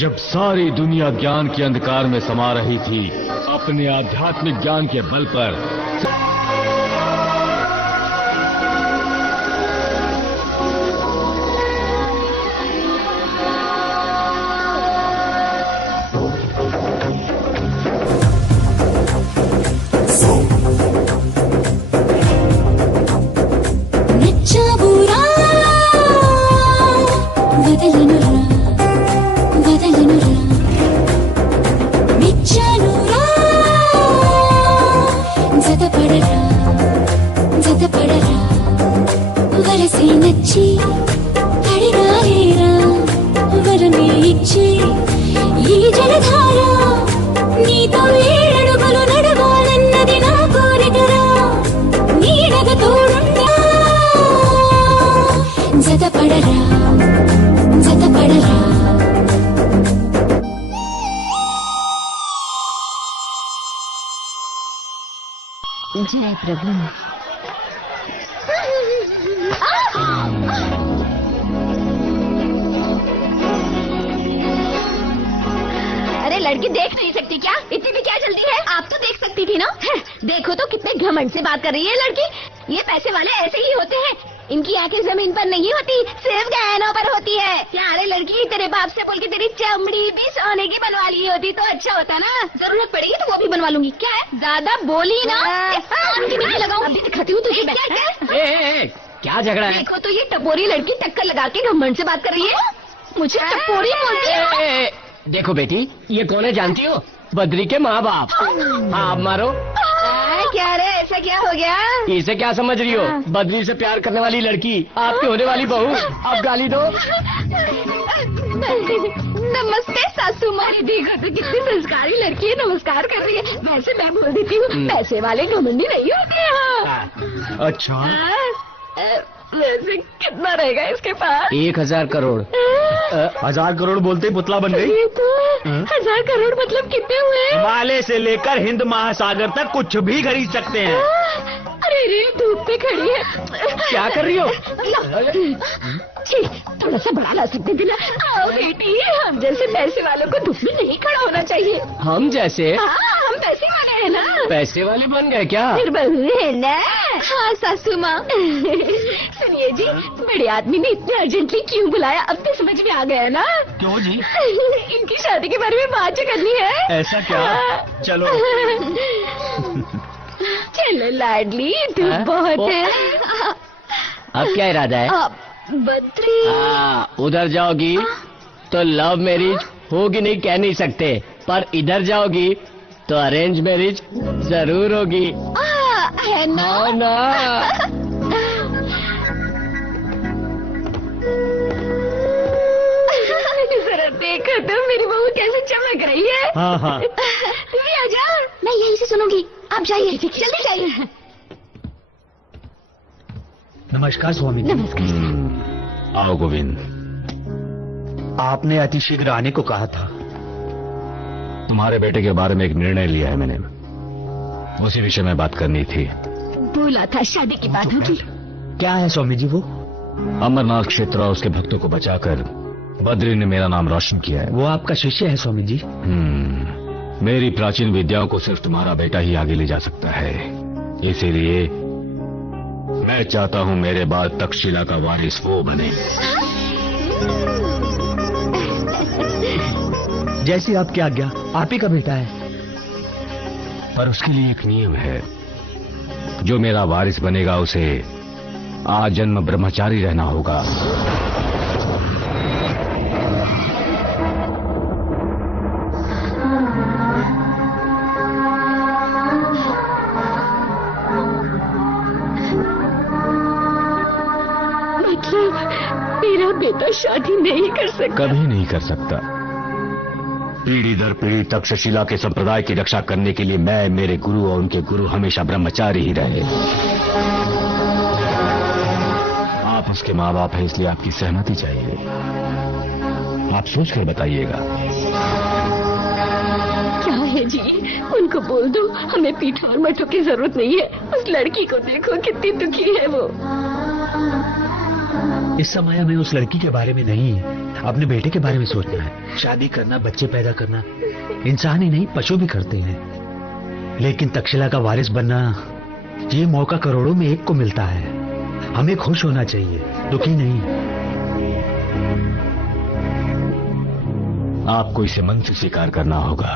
जब सारी दुनिया ज्ञान के अंधकार में समा रही थी, अपने आध्यात्मिक ज्ञान के बल पर जय प्रभु। अरे लड़की देख नहीं सकती क्या? इतनी भी क्या जल्दी है? आप तो देख सकती थी ना। देखो तो कितने घमंड से बात कर रही है लड़की। ये पैसे वाले ऐसे ही होते हैं, इनकी आंखें जमीन पर नहीं होती, सिर्फ गहनों पर होती है। क्या अरे लड़की, तेरे बाप से बोल के तेरी चमड़ी भी सोने की बनवा ली होती तो अच्छा होता ना। जरूरत पड़ेगी तो वो भी बनवा लूंगी। क्या है, ज्यादा बोली ना लगाऊं। अभी दिखाती हूँ तुझे। क्या झगड़ा है? देखो तो ये टपोरी लड़की टक्कर लगा के घमंड से बात कर रही है। मुझे टपोरी बोलती है। देखो बेटी, ये कौन है जानती हो? बद्री के माँ बाप। हाँ, मारो। क्या रे, ऐसा क्या हो गया? इसे क्या समझ रही हो? बद्री से प्यार करने वाली लड़की, आपकी होने वाली बहू। अब गाली दो। नमस्ते सासू माँ। देखो तो कितनी संस्कारी लड़की है, नमस्कार कर रही है। वैसे मैं बोल देती हूँ, पैसे वाले घमंडी नहीं होते हैं। अच्छा, वैसे कितना रहेगा इसके पास? 1000 करोड़। 1000 करोड़ बोलते ही पुतला बन गई। ये तो 1000 करोड़ मतलब कितने हुए? हिमालय से लेकर हिंद महासागर तक कुछ भी खरीद सकते हैं। अरे रे, धूप पे खड़ी है। क्या कर रही हो? थोड़ा सा बड़ा ला सकते थे ना। आओ बेटी, हम जैसे पैसे वालों को धूप में नहीं खड़ा होना चाहिए। हम जैसे? हाँ, हम पैसे वाले हैं ना। पैसे वाले बन गए क्या? फिर बहू है ना। हाँ सासू माँ। सुनिए जी, बड़े आदमी ने इतने अर्जेंटली क्यों बुलाया, अब तो समझ में आ गया ना। क्यों जी? इनकी शादी के बारे में बात करनी है। ऐसा क्या? चलो। चलो लाडली, धूप बहुत है। अब क्या इरादा है? बद्री। उधर जाओगी तो लव मैरिज होगी नहीं कह नहीं सकते, पर इधर जाओगी तो अरेंज मैरिज जरूर होगी। है ना? ना। जरा देखो तो मेरी बहू कैसे चमक रही है। हाँ हाँ। तुम भी आ जाओ, मैं यहीं से सुनूंगी। आप जाइए, जल्दी जाइए। नमस्कार स्वामी जी। नमस्कार। आओ गोविंद। आपने अतिशीघ्र आने को कहा था। तुम्हारे बेटे के बारे में एक निर्णय लिया है मैंने, उसी विषय में बात करनी थी। बोला था शादी की बात होगी। क्या है स्वामी जी वो? अमरनाथ क्षेत्र और उसके भक्तों को बचाकर बद्री ने मेरा नाम रोशन किया है। वो आपका शिष्य है स्वामी जी। मेरी प्राचीन विद्याओं को सिर्फ तुम्हारा बेटा ही आगे ले जा सकता है, इसीलिए मैं चाहता हूँ मेरे बाद तक्षशिला का वारिस वो बने। जैसी आपकी आज्ञा, आप ही का बेटा है। पर उसके लिए एक नियम है, जो मेरा वारिस बनेगा उसे आजन्म ब्रह्मचारी रहना होगा। बेटा शादी नहीं कर सकता। कभी नहीं कर सकता। पीढ़ी दर पीढ़ी तक्षशिला के संप्रदाय की रक्षा करने के लिए मैं, मेरे गुरु और उनके गुरु हमेशा ब्रह्मचारी ही रहे। आप उसके माँ बाप हैं, इसलिए आपकी सहमति चाहिए। आप सोच कर बताइएगा। क्या है जी, उनको बोल दो हमें पीठ और मठों की जरूरत नहीं है। उस लड़की को देखो कितनी दुखी है वो। इस समय हमें उस लड़की के बारे में नहीं, अपने बेटे के बारे में सोचना है। शादी करना, बच्चे पैदा करना इंसान ही नहीं पशु भी करते हैं। लेकिन तक्षशिला का वारिस बनना, ये मौका करोड़ों में एक को मिलता है। हमें खुश होना चाहिए, दुखी नहीं। आपको इसे मन से स्वीकार करना होगा।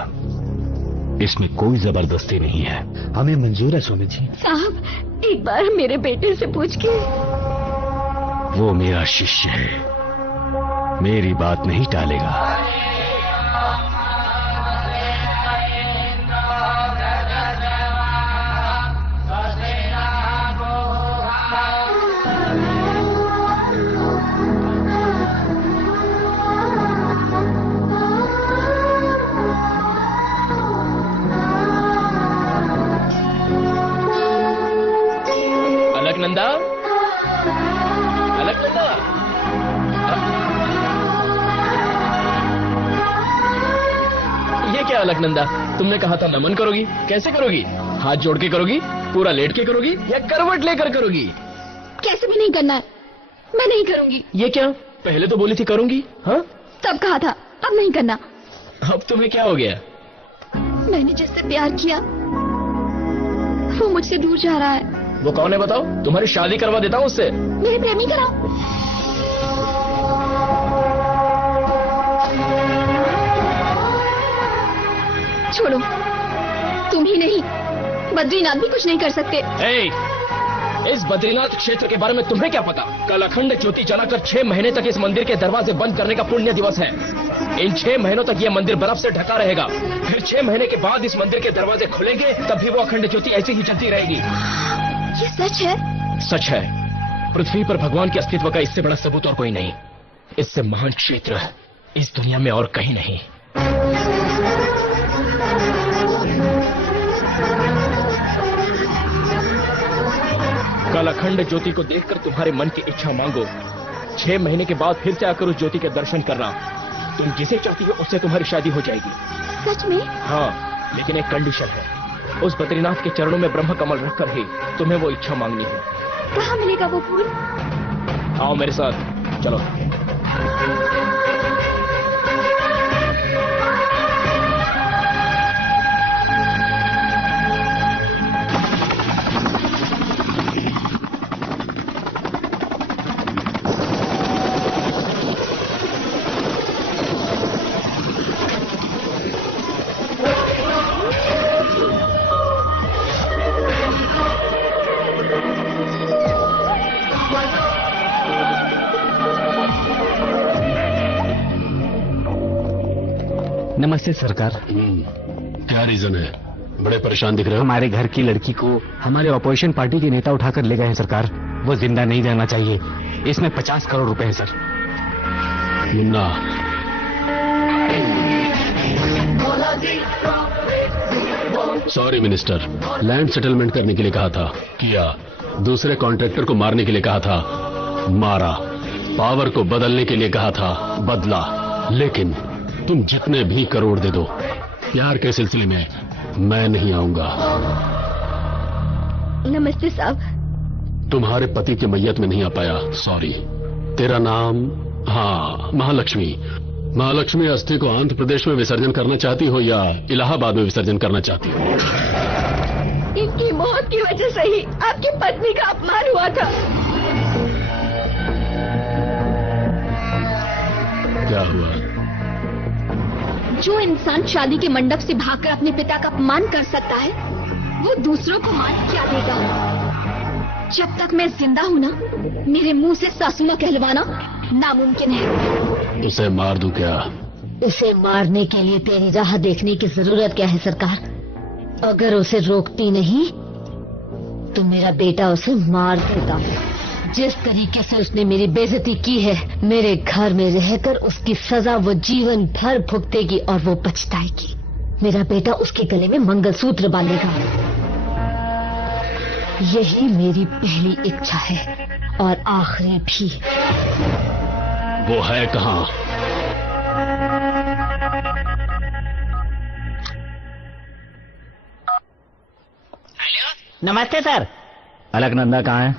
इसमें कोई जबरदस्ती नहीं है। हमें मंजूर है स्वामी जी। साहब एक बार मेरे बेटे से पूछ के। वो मेरा शिष्य है, मेरी बात नहीं टालेगा। अलकनंदा, अलकनंदा, ये क्या अलकनंदा? तुमने कहा था नमन करोगी, कैसे करोगी? हाथ जोड़ के करोगी, पूरा लेट के करोगी या करवट लेकर करोगी? कैसे भी नहीं करना है, मैं नहीं करूंगी। ये क्या, पहले तो बोली थी करूंगी। हाँ, तब कहा था, अब नहीं करना। अब तुम्हें क्या हो गया? मैंने जिससे प्यार किया वो मुझसे दूर जा रहा है। वो कौन है बताओ? तुम्हारी शादी करवा देता हूँ उससे। मेरे प्रेमी कराओ। छोड़ो, तुम ही नहीं बद्रीनाथ भी कुछ नहीं कर सकते। इस बद्रीनाथ क्षेत्र के बारे में तुम्हें क्या पता? कल अखंड ज्योति जलाकर 6 महीने तक इस मंदिर के दरवाजे बंद करने का पुण्य दिवस है। इन 6 महीनों तक यह मंदिर बर्फ से ढका रहेगा। फिर 6 महीने के बाद इस मंदिर के दरवाजे खुलेंगे, तभी वो अखंड ज्योति ऐसी ही जलती रहेगी। ये सच है? सच है। पृथ्वी पर भगवान के अस्तित्व का इससे बड़ा सबूत और कोई नहीं। इससे महान क्षेत्र इस दुनिया में और कहीं नहीं। कल अखंड ज्योति को देखकर तुम्हारे मन की इच्छा मांगो। 6 महीने के बाद फिर से आकर उस ज्योति के दर्शन करना। तुम जिसे चाहती हो उससे तुम्हारी शादी हो जाएगी। सच में? हाँ, लेकिन एक कंडीशन है। उस बद्रीनाथ के चरणों में ब्रह्म कमल रखकर ही तुम्हें वो इच्छा मांगनी है। कहाँ मिलेगा वो फूल? आओ मेरे साथ, चलो। नमस्ते सरकार। क्या रीजन है? बड़े परेशान दिख रहे हो। हमारे घर की लड़की को हमारे ऑपोजिशन पार्टी के नेता उठाकर ले गए हैं सरकार। वो जिंदा नहीं रहना चाहिए। इसमें 50 करोड़ रुपए हैं sir. Munna, sorry minister, land settlement करने के लिए कहा था, किया। दूसरे कॉन्ट्रैक्टर को मारने के लिए कहा था, मारा। पावर को बदलने के लिए कहा था, बदला। लेकिन तुम जितने भी करोड़ दे दो, प्यार के सिलसिले में मैं नहीं आऊंगा। नमस्ते साहब। तुम्हारे पति के मैयत में नहीं आ पाया, सॉरी। तेरा नाम? हाँ, महालक्ष्मी। महालक्ष्मी अस्थि को आंध्र प्रदेश में विसर्जन करना चाहती हो या इलाहाबाद में विसर्जन करना चाहती हो? इनकी मौत की वजह से ही आपकी पत्नी का अपमान हुआ था। क्या हुआ? जो इंसान शादी के मंडप से भागकर अपने पिता का अपमान कर सकता है, वो दूसरों को मान क्या देगा? जब तक मैं जिंदा हूँ ना, मेरे मुंह से सासू माँ कहलवाना नामुमकिन है। उसे मार दूं क्या? उसे मारने के लिए तेरी राह देखने की जरूरत क्या है सरकार? अगर उसे रोकती नहीं तो मेरा बेटा उसे मार देता। जिस तरीके से उसने मेरी बेइज्जती की है, मेरे घर में रहकर उसकी सजा वो जीवन भर भुगतेगी और वो पछताएगी। मेरा बेटा उसके गले में मंगलसूत्र बांधेगा। यही मेरी पहली इच्छा है और आखिरी भी। वो है कहाँ? नमस्ते सर। अलकनंदा कहाँ है?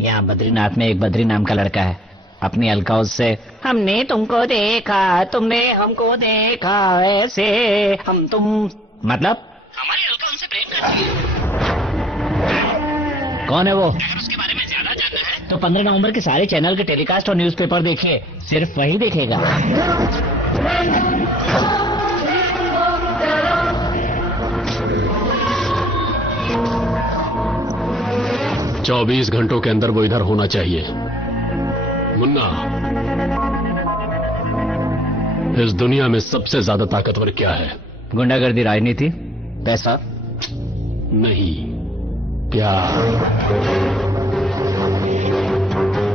यहाँ बद्रीनाथ में एक बद्री नाम का लड़का है। अपनी अलकाउज से हमने तुमको देखा, तुमने हमको देखा, ऐसे हम तुम, मतलब हमारी अलका उनसे प्रेम करती है। कौन है वो? उसके बारे में ज्यादा जानना है तो 15 नवंबर के सारे चैनल के टेलीकास्ट और न्यूज़पेपर देखिए, सिर्फ वही देखेगा। 24 घंटों के अंदर वो इधर होना चाहिए। मुन्ना, इस दुनिया में सबसे ज्यादा ताकतवर क्या है? गुंडागर्दी, राजनीति, पैसा नहीं, प्यार।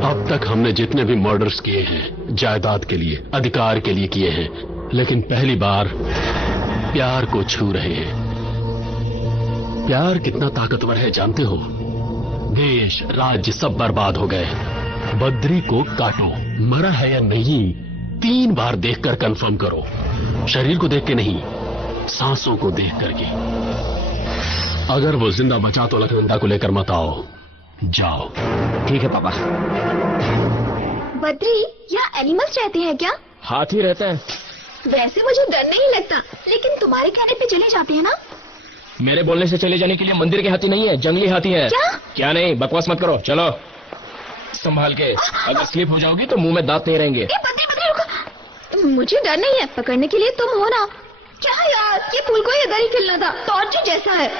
अब तक हमने जितने भी मर्डर्स किए हैं जायदाद के लिए, अधिकार के लिए किए हैं, लेकिन पहली बार प्यार को छू रहे हैं। प्यार कितना ताकतवर है जानते हो? देश, राज्य सब बर्बाद हो गए। बद्री को काटो, मरा है या नहीं 3 बार देखकर कंफर्म करो। शरीर को देख के नहीं, सांसों को देख करके। अगर वो जिंदा बचा तो लखनंदा को लेकर मत आओ, जाओ। ठीक है पापा। बद्री, यहाँ एनिमल्स रहते हैं क्या? हाथी रहता है। वैसे मुझे डर नहीं लगता, लेकिन तुम्हारे कहने पे चले जाते हैं ना? मेरे बोलने से चले जाने के लिए मंदिर के हाथी नहीं है, जंगली हाथी है। क्या नहीं, बकवास मत करो, चलो संभाल के। अगर स्लिप हो जाओगी तो मुंह में दांत नहीं रहेंगे। बद्री बद्री रुको, मुझे डर नहीं है, पकड़ने के लिए तुम हो ना। क्या यार, ये फूल को इधर ही खिलना था, टॉर्चर जैसा है।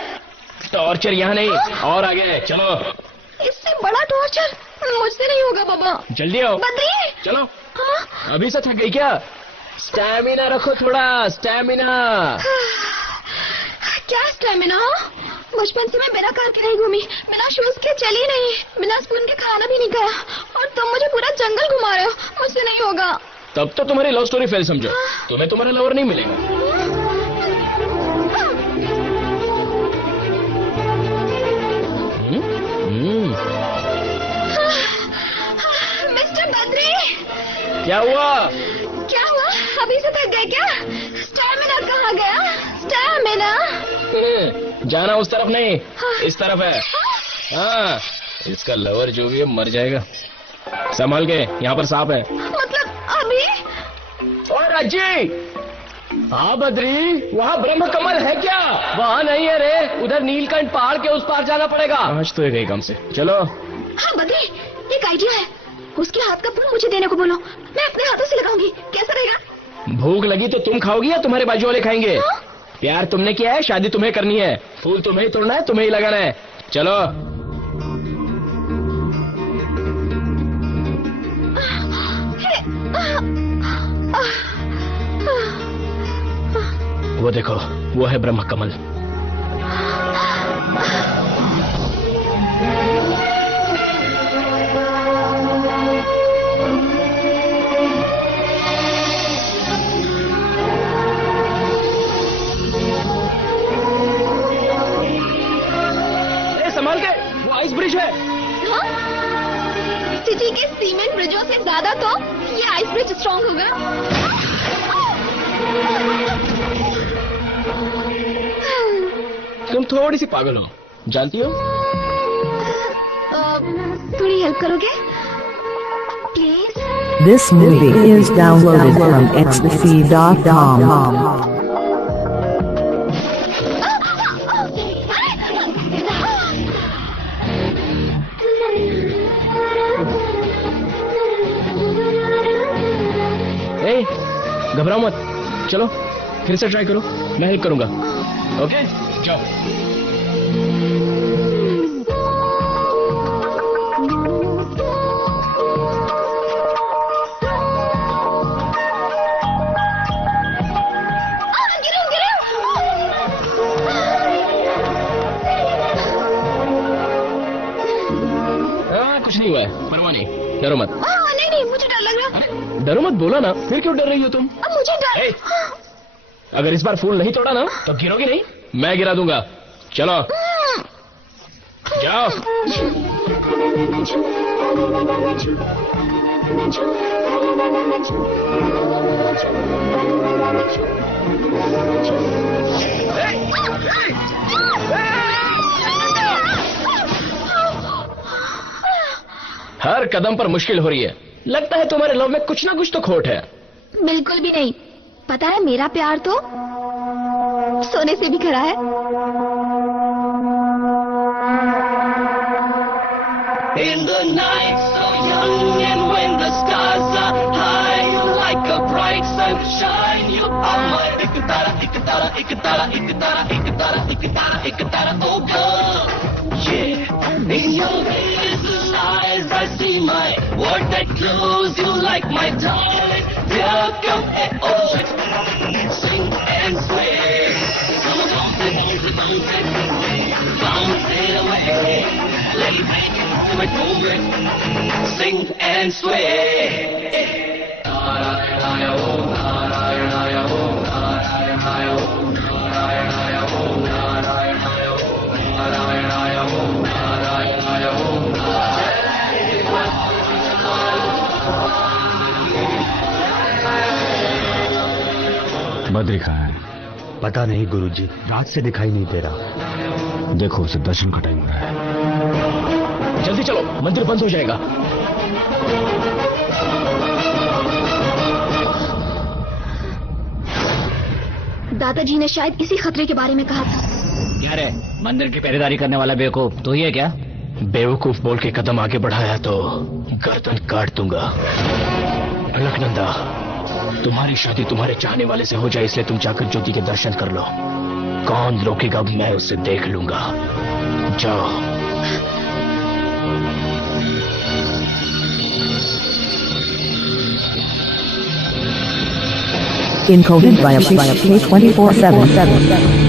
टॉर्चर यहाँ नहीं, और आगे चलो। इससे बड़ा टॉर्चर मुझसे नहीं होगा बाबा। जल्दी आओ। बद्री चलो। हाँ? अभी से थक गई क्या? स्टैमिना रखो थोड़ा, स्टैमिना। क्या स्टैमिना? बचपन से मैं बिना कार के नहीं घूमी, बिना शूज के चली नहीं, बिना स्पून के खाना भी नहीं खाया, और तुम मुझे पूरा जंगल घुमा रहे हो। मुझसे नहीं होगा। तब तो तुम्हारी लव स्टोरी फेल समझो। तुम्हें तुम्हारा लवर नहीं मिलेगा। मिस्टर बद्री, क्या हुआ? क्या हुआ? अभी से थक गए क्या? स्टैमिना कहाँ गया? स्टैमिना जाना उस तरफ नहीं, इस तरफ है। हाँ, इसका लवर जो भी है मर जाएगा। संभाल के, यहाँ पर सांप है। मतलब अभी? और अजय, हाँ बद्री, वहाँ ब्रह्म कमल है क्या? वहाँ नहीं है रे, उधर नीलकंठ पहाड़ के उस पार जाना पड़ेगा। आज तो गई काम से, चलो। हाँ बद्री, एक आइडिया है। उसके हाथ का फूल मुझे देने को बोलो, मैं अपने हाथों से लगाऊंगी। कैसा रहेगा? भूख लगी तो तुम खाओगी या तुम्हारे बाजू वाले खाएंगे? हाँ? प्यार तुमने किया है, शादी तुम्हें करनी है, फूल तुम्हें ही तोड़ना है, तुम्हें ही लगाना है। चलो। वो देखो, वो है ब्रह्म कमल। संभाल के, वो आइस ब्रिज है। हाँ? सिटी के सीमेंट ब्रिजों से ज्यादा तो ये आइस ब्रिज स्ट्रॉन्ग होगा। तुम थोड़ी सी पागल हो, जानती हो? थोड़ी हेल्प करोगे please? This movie is downloaded from xfee.com. घबराओ मत, चलो फिर से ट्राई करो, मैं हेल्प करूंगा। ओके, जाओ। कुछ नहीं नहीं हुआ है, परवाह नहीं, डरो मत। नहीं नहीं, मुझे डर लग रहा है। डरो मत बोला ना, फिर क्यों डर रही हो तुम? अब मुझे डर। ए, अगर इस बार फूल नहीं तोड़ा ना तो गिरोगी नहीं, मैं गिरा दूंगा। चलो जाओ। हर कदम पर मुश्किल हो रही है। लगता है तुम्हारे लव में कुछ ना कुछ तो खोट है। बिल्कुल भी नहीं। पता है, मेरा प्यार तो सोने से भी खरा है। In the night so young and when the stars are high, you like a bright sunshine. You are my ikatara, ikatara, ikatara, ikatara, ikatara, ikatara, ikatara, oh girl. Yeah, in your hazel eyes I see my word that glows. You like my darling. Here come oh, sing and sway. Come on, bounce it, bounce it, bounce it, bounce it away. Lay back to my groove, sing and sway. Narayana, oh Narayana, oh Narayana, oh Narayana, oh Narayana, oh Narayana, oh Narayana, oh Badri कहाँ है? पता नहीं गुरुजी, रात से दिखाई नहीं दे रहा। देखो, उसे दर्शन का टाइम हो रहा है। जल्दी चलो, मंदिर बंद हो जाएगा। दादाजी ने शायद इसी खतरे के बारे में कहा था। क्या रे, मंदिर की पहरेदारी करने वाला बेवकूफ तू ही है क्या? बेवकूफ बोल के कदम आगे बढ़ाया तो गर्दन काट दूंगा। अलकनंदा, तुम्हारी शादी तुम्हारे चाहने वाले से हो जाए, इसलिए तुम जाकर ज्योति के दर्शन कर लो। कौन रोकेगा, मैं उससे देख लूंगा। जाओ। Encoded by a K24/7.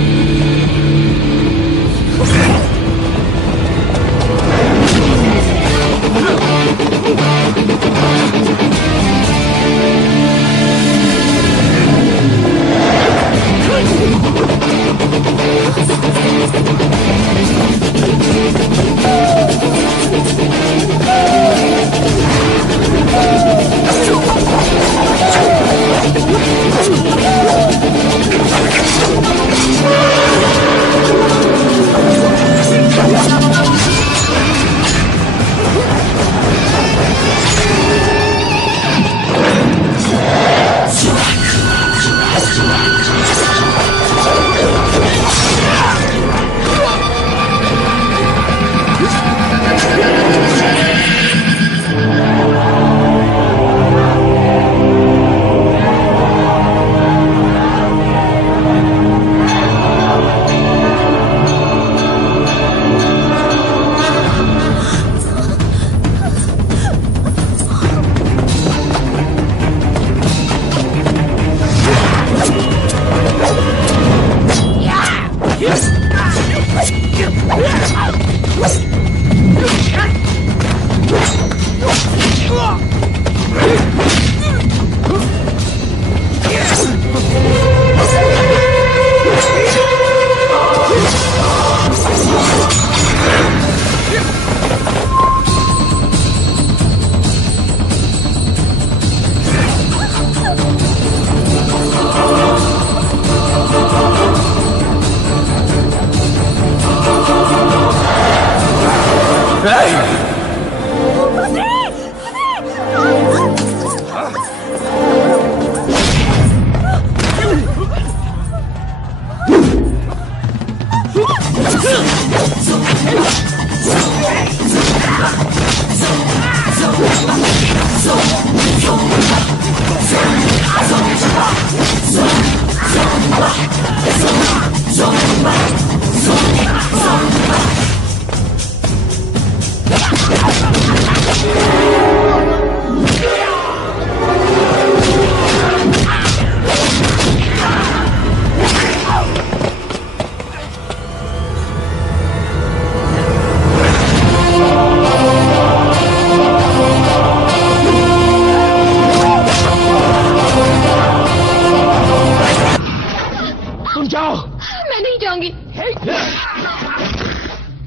मैं नहीं जाऊंगी।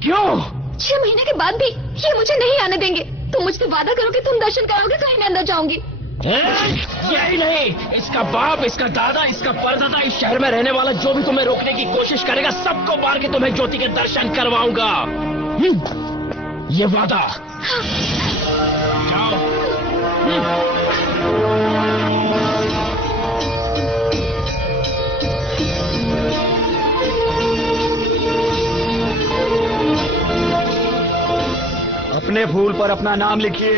क्यों? 6 महीने के बाद भी ये मुझे नहीं आने देंगे। तुम मुझसे वादा करो कि तुम दर्शन करोगे तो ही मैं अंदर जाऊंगी। यही नहीं, इसका बाप, इसका दादा, इसका परदादा, इस शहर में रहने वाला जो भी तुम्हें रोकने की कोशिश करेगा, सबको मार के तुम्हें ज्योति के दर्शन करवाऊंगा। ये वादा। जाओ। अपने फूल पर अपना नाम लिखिए।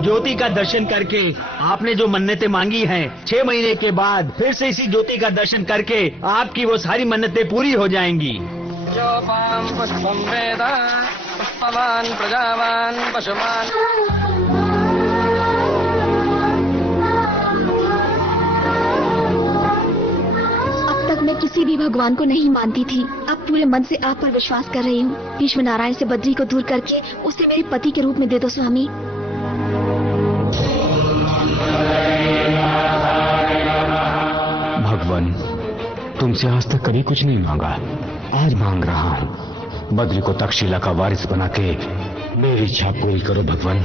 ज्योति का दर्शन करके आपने जो मन्नतें मांगी हैं, 6 महीने के बाद फिर से इसी ज्योति का दर्शन करके आपकी वो सारी मन्नतें पूरी हो जाएंगी। जो पां पुष्पं वेद पुष्पवान् प्रजावान् पशुमान्। अब तक मैं किसी भी भगवान को नहीं मानती थी, अब पूरे मन से आप पर विश्वास कर रही हूँ। भीष्म नारायण से बद्री को दूर करके उसे मेरे पति के रूप में दे दो स्वामी। भगवान, तुमसे आज तक कभी कुछ नहीं मांगा, आज मांग रहा हूँ। बद्री को तक्षशिला का वारिस बना के मेरी इच्छा पूरी करो भगवान।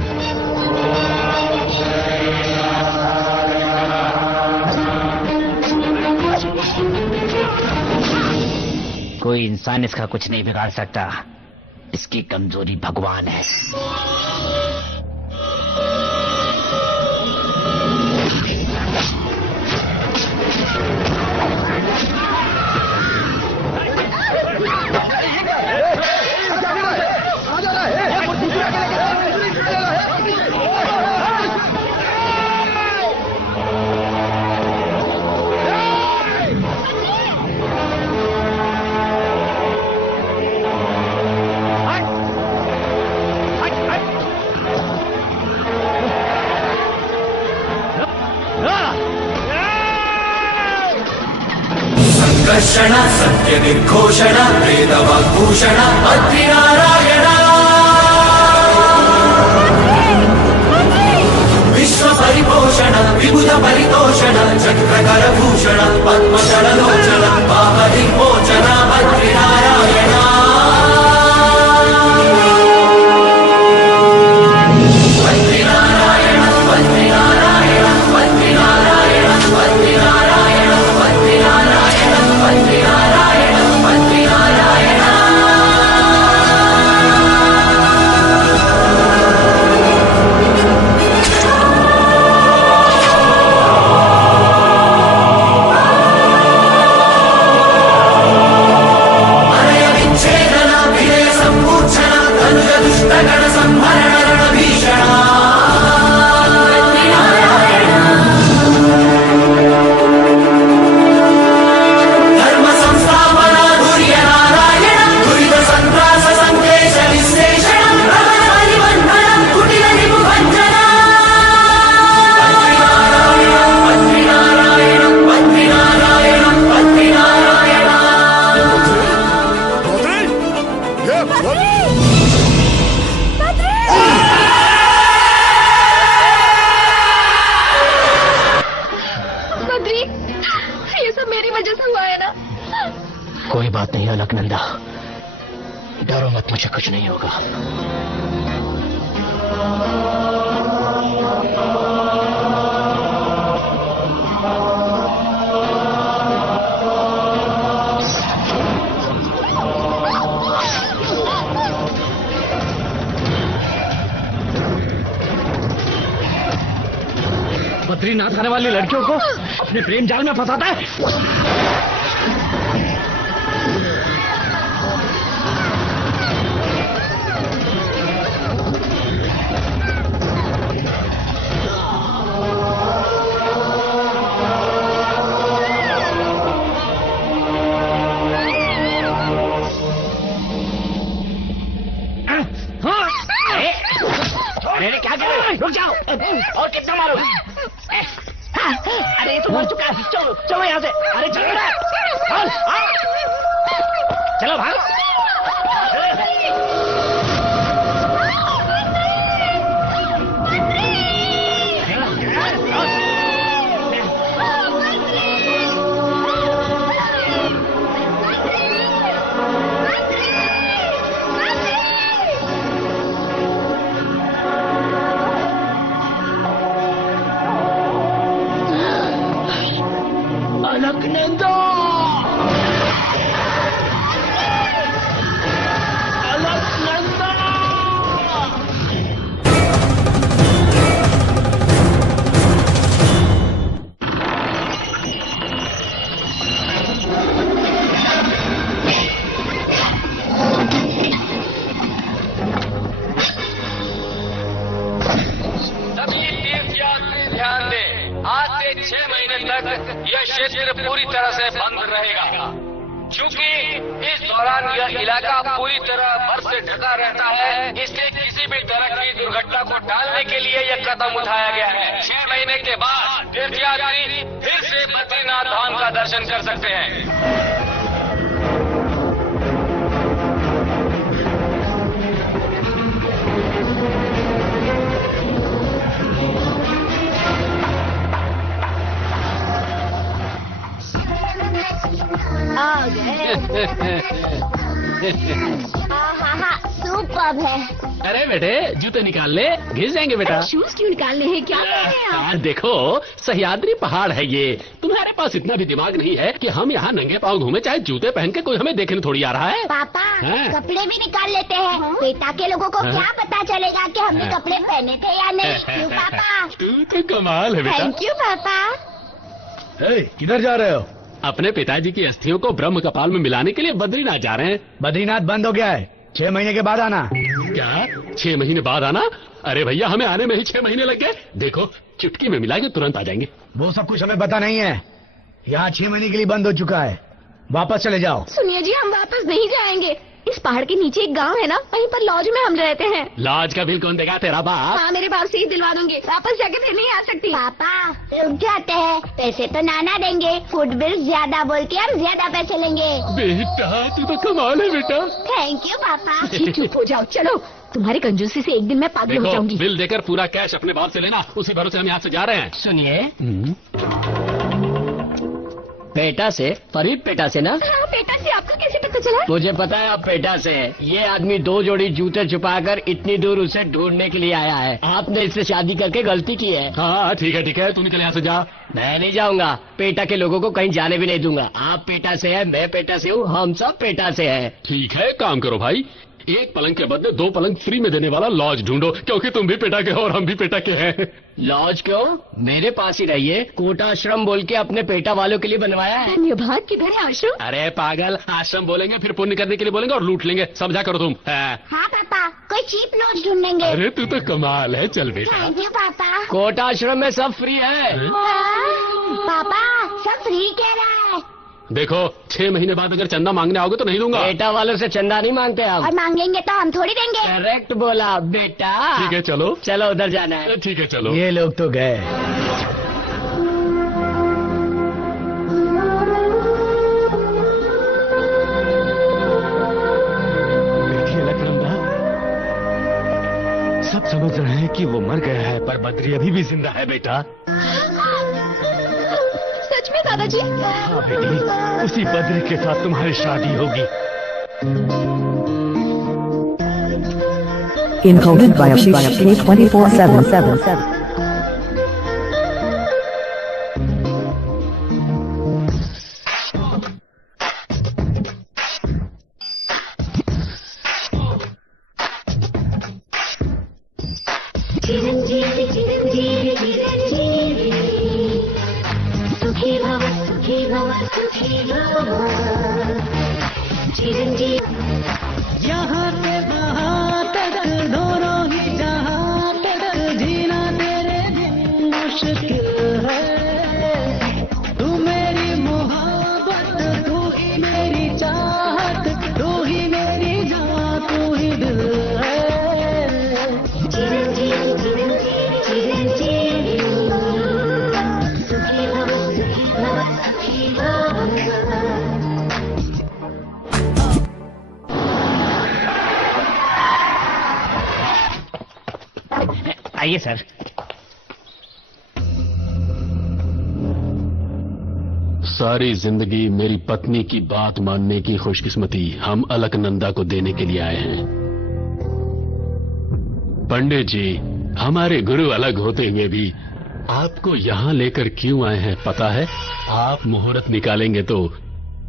कोई इंसान इसका कुछ नहीं बिगाड़ सकता, इसकी कमजोरी भगवान है। संकर्षण सत्य निर्घोषण वेदवाग्भूषण बद्रीनारायण विश्व परिपोषण विबुध परितोषण चक्रकरभूषण पद्मशरलोचन पापविमोचन बद्रीनारायण। कोई बात नहीं अलकनंदा, डरो मत, मुझे कुछ नहीं होगा। बद्रीनाथ आने वाली लड़कियों को अपने प्रेम जाल में फंसाता है। और कितना मारो? अरे ये तो मर चुका है। चलो चलो यहाँ से। अरे चलो ना, चलो भाग। अलकनंदा! अलकनंदा! सभी तीर्थयात्री ध्यान दें, आज से 6 महीने तक यह क्षेत्र पूरी तरह से बंद रहेगा। क्योंकि इस दौरान यह इलाका पूरी तरह बर्फ से ढका रहता है, इसलिए किसी भी तरह की दुर्घटना को टालने के लिए यह कदम उठाया गया है। 6 महीने के बाद तीर्थयात्री फिर से बद्रीनाथ धाम का दर्शन कर सकते हैं। आ गए। सुपर्ब है। अरे बेटे जूते निकाल ले, घिस जाएंगे बेटा। शूज क्यों निकालने हैं? क्या कर रहे हैं आप? देखो सह्याद्री पहाड़ है ये, तुम्हारे पास इतना भी दिमाग नहीं है कि हम यहाँ नंगे पाँव घूमे चाहे जूते पहन के, कोई हमें देखने थोड़ी आ रहा है। पापा हाँ? कपड़े भी निकाल लेते हैं। बेटा के लोगों को क्या पता चलेगा कि हमने कपड़े पहने थे या नहीं? क्यों पापा? तू तो कमाल है बेटा। थैंक यू पापा। किधर जा रहे हो? अपने पिताजी की अस्थियों को ब्रह्म कपाल में मिलाने के लिए बद्रीनाथ जा रहे हैं। बद्रीनाथ बंद हो गया है, 6 महीने के बाद आना। क्या 6 महीने बाद आना? अरे भैया हमें आने में ही 6 महीने लग गए। देखो चुटकी में मिला के तुरंत आ जाएंगे। वो सब कुछ हमें पता नहीं है, यहाँ 6 महीने के लिए बंद हो चुका है, वापस चले जाओ। सुनिए जी, हम वापस नहीं जाएंगे। इस पहाड़ के नीचे एक गांव है ना, वहीं पर लॉज में हम रहते हैं। लाज का बिल कौन देगा? तेरा बाप। हाँ, मेरे बाप से ही दिलवा दूंगी। वापस जाके फिर नहीं आ सकती। पापा रुक जाते हैं, पैसे तो नाना देंगे। फूड बिल ज्यादा बोल के हम ज्यादा पैसे लेंगे। बेटा तू तो कमाल है बेटा। थैंक यू पापा। चुप हो जाओ, चलो। तुम्हारी कंजूसी से एक दिन मैं पागल हो देखो जाऊंगी। बिल देकर पूरा कैश अपने बाप से लेना, उसी भरोसे हम यहाँ से जा रहे हैं। सुनिए पेटा से, फरीद पेटा से ना? हाँ, बेटा से आपको कैसे पता चला? मुझे पता है आप पेटा से हैं। ये आदमी 2 जोड़ी जूते छुपाकर इतनी दूर उसे ढूंढने के लिए आया है। आपने इससे शादी करके गलती की है। हाँ ठीक है तू निकल यहाँ से जा। मैं नहीं जाऊंगा, पेटा के लोगों को कहीं जाने भी नहीं दूंगा। आप पेटा से हैं, मैं पेटा से हूँ, हम सब पेटा से हैं। ठीक है काम करो भाई, एक पलंग के बदले 2 पलंग फ्री में देने वाला लॉज ढूंढो, क्योंकि तुम भी पेटा के हो और हम भी पेटा के हैं। लॉज क्यों? मेरे पास ही रहिए। कोटा आश्रम बोल के अपने पेटा वालों के लिए बनवाया है। धन्यवाद। किधर है आश्रम? अरे पागल, आश्रम बोलेंगे फिर पुण्य करने के लिए बोलेंगे और लूट लेंगे, समझा करो तुम। हाँ पापा, कोई चीप लॉज ढूंढेंगे। अरे तू तो कमाल है, चल बेटा। थैंक यू पापा। कोटा आश्रम में सब फ्री है। पापा सब फ्री कह रहा है। देखो 6 महीने बाद अगर चंदा मांगने आओगे तो नहीं दूंगा। पेटा वालों से चंदा नहीं मांगते हम। और मांगेंगे तो हम थोड़ी देंगे। करेक्ट बोला बेटा। ठीक है चलो। चलो उधर जाना है। ठीक है चलो। ये लोग तो गए। देखिए लखनंदा, सब समझ रहे हैं कि वो मर गया है, पर बद्री अभी भी जिंदा है बेटा। सच में दादाजी? हाँ बेटी, उसी बद्री के साथ तुम्हारी शादी होगी। Encoded by Ashish K2477. यहाँ से वहाँ तक दोनों ही जहाँ तक जीना दे आइए सर। सारी जिंदगी मेरी पत्नी की बात मानने की खुशकिस्मती हम अलकनंदा को देने के लिए आए हैं। पंडित जी, हमारे गुरु अलग होते हुए भी आपको यहाँ लेकर क्यों आए हैं पता है? आप मुहूर्त निकालेंगे तो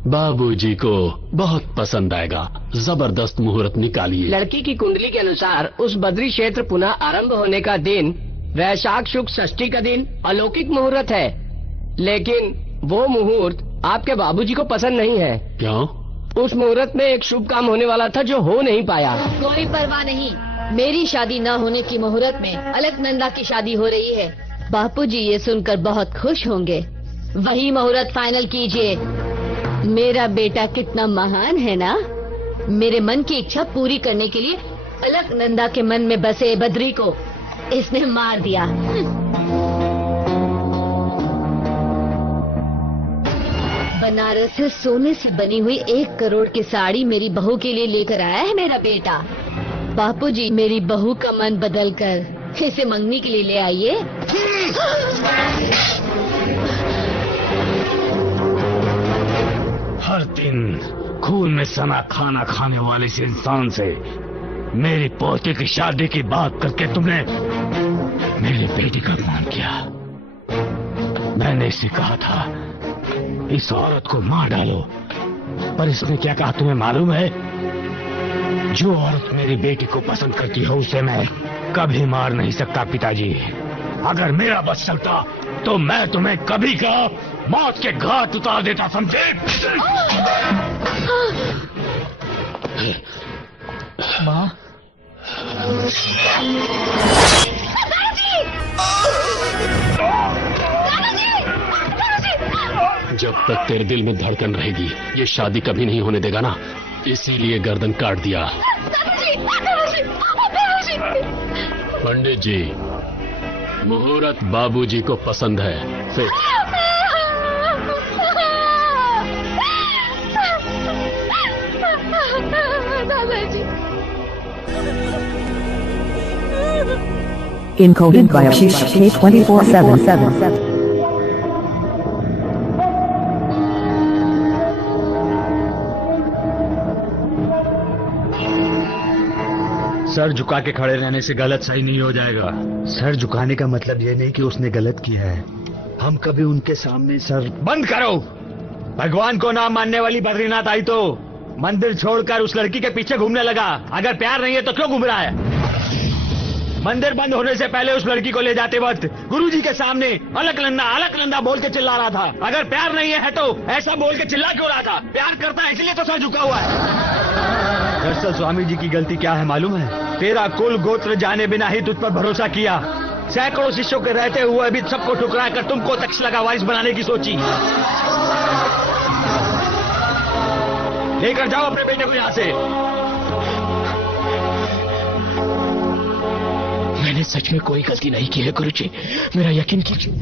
बाबूजी को बहुत पसंद आएगा। जबरदस्त मुहूर्त निकालिए। लड़की की कुंडली के अनुसार उस बद्री क्षेत्र पुनः आरंभ होने का दिन वैशाख शुक्ल षष्ठी का दिन अलौकिक मुहूर्त है, लेकिन वो मुहूर्त आपके बाबूजी को पसंद नहीं है। क्यों? उस मुहूर्त में एक शुभ काम होने वाला था जो हो नहीं पाया। कोई परवाह नहीं, मेरी शादी न होने की मुहूर्त में अलकनंदा की शादी हो रही है। बापूजी ये सुनकर बहुत खुश होंगे। वही मुहूर्त फाइनल कीजिए। मेरा बेटा कितना महान है ना। मेरे मन की इच्छा पूरी करने के लिए अलकनंदा के मन में बसे बद्री को इसने मार दिया। बनारस से सोने से बनी हुई 1 करोड़ की साड़ी मेरी बहू के लिए लेकर आया है मेरा बेटा। बापूजी, मेरी बहू का मन बदलकर इसे मंगनी के लिए ले आइए। हर दिन खून में सना खाना खाने वाले इस इंसान से मेरी पोते की शादी की बात करके तुमने मेरे बेटे का अपमान किया। मैंने इसे कहा था इस औरत को मार डालो, पर इसने क्या कहा तुम्हें मालूम है? जो औरत मेरी बेटी को पसंद करती हो उसे मैं कभी मार नहीं सकता पिताजी। अगर मेरा बस चलता तो मैं तुम्हें कभी का मौत के घाट उतार देता, समझे? माँ, जब तक तेरे दिल में धड़कन रहेगी ये शादी कभी नहीं होने देगा ना, इसीलिए गर्दन काट दिया। पंडित जी, मुहूर्त बाबूजी को पसंद है। फिर Encoded by Ashish K2477. Sir झुका के खड़े रहने से गलत सही नहीं हो जाएगा। सर झुकाने का मतलब ये नहीं कि उसने गलत किया है। हम कभी उनके सामने सर बंद करो। भगवान को ना मानने वाली बद्रीनाथ आई तो मंदिर छोड़कर उस लड़की के पीछे घूमने लगा। अगर प्यार नहीं है तो क्यों घूम रहा है? मंदिर बंद होने से पहले उस लड़की को ले जाते वक्त गुरुजी के सामने अलकनंदा बोल के चिल्ला रहा था। अगर प्यार नहीं है तो ऐसा बोल के चिल्ला क्यों रहा था? प्यार करता है इसलिए तो सर झुका हुआ है। दरअसल स्वामी जी की गलती क्या है मालूम है? तेरा कुल गोत्र जाने बिना ही तुझ पर भरोसा किया। सैकड़ों शिष्यों के रहते हुए भी सबको ठुकरा कर तुमको तक्षशिला का वारिस बनाने की सोची। लेकर जाओ अपने बेटे को यहाँ से। मैंने सच में कोई गलती नहीं की है गुरुजी, मेरा यकीन कीजिए।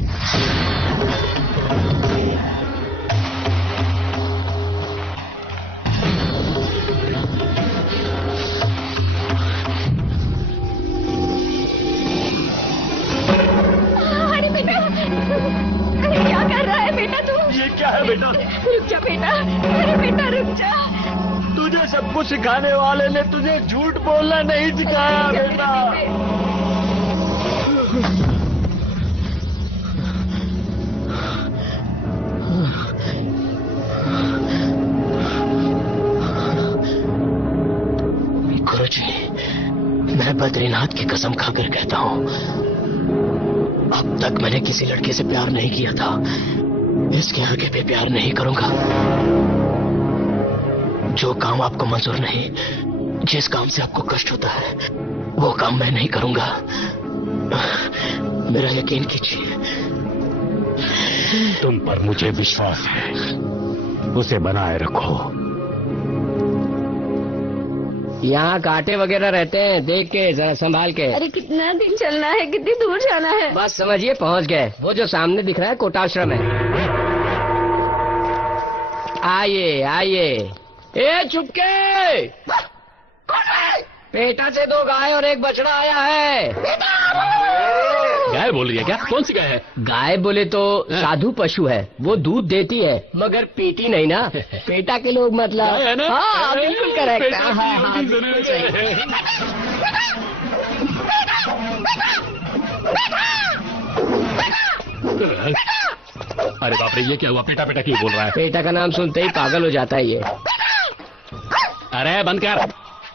अरे बेटा, अरे क्या कर रहा है बेटा तू? ये क्या है बेटा? रुक जा बेटा, अरे बेटा रुक जा। तुझे सब कुछ सिखाने वाले ने तुझे झूठ बोलना नहीं सिखाया बेटा। गुरुजी, मैं बद्रीनाथ की कसम खाकर कहता हूँ, अब तक मैंने किसी लड़के से प्यार नहीं किया था। इसके आगे भी प्यार नहीं करूंगा। जो काम आपको मंजूर नहीं, जिस काम से आपको कष्ट होता है, वो काम मैं नहीं करूंगा। मेरा यकीन कीजिए। तुम पर मुझे विश्वास है, उसे बनाए रखो। यहाँ कांटे वगैरह रहते हैं, देख के जरा संभाल के। अरे कितना दिन चलना है, कितनी दूर जाना है? बस समझिए पहुँच गए। वो जो सामने दिख रहा है कोटाश्रम है। आइए आइए। ए चुपके, पेटा से 2 गाय और 1 बछड़ा आया है। गाय बोल रही है क्या? कौन सी गाय है? गाय बोले तो साधु पशु है, वो दूध देती है मगर पीती नहीं ना। पेटा के लोग मतलब। गाय है ना? हाँ बिल्कुल करेक्ट। पेटा हाँ, हाँ, की बिल्कुल सही। अरे बाप रे, ये क्या हुआ? पेटा पेटा क्यों बोल रहा है? पेटा का नाम सुनते ही पागल हो जाता है ये। अरे बंद कर।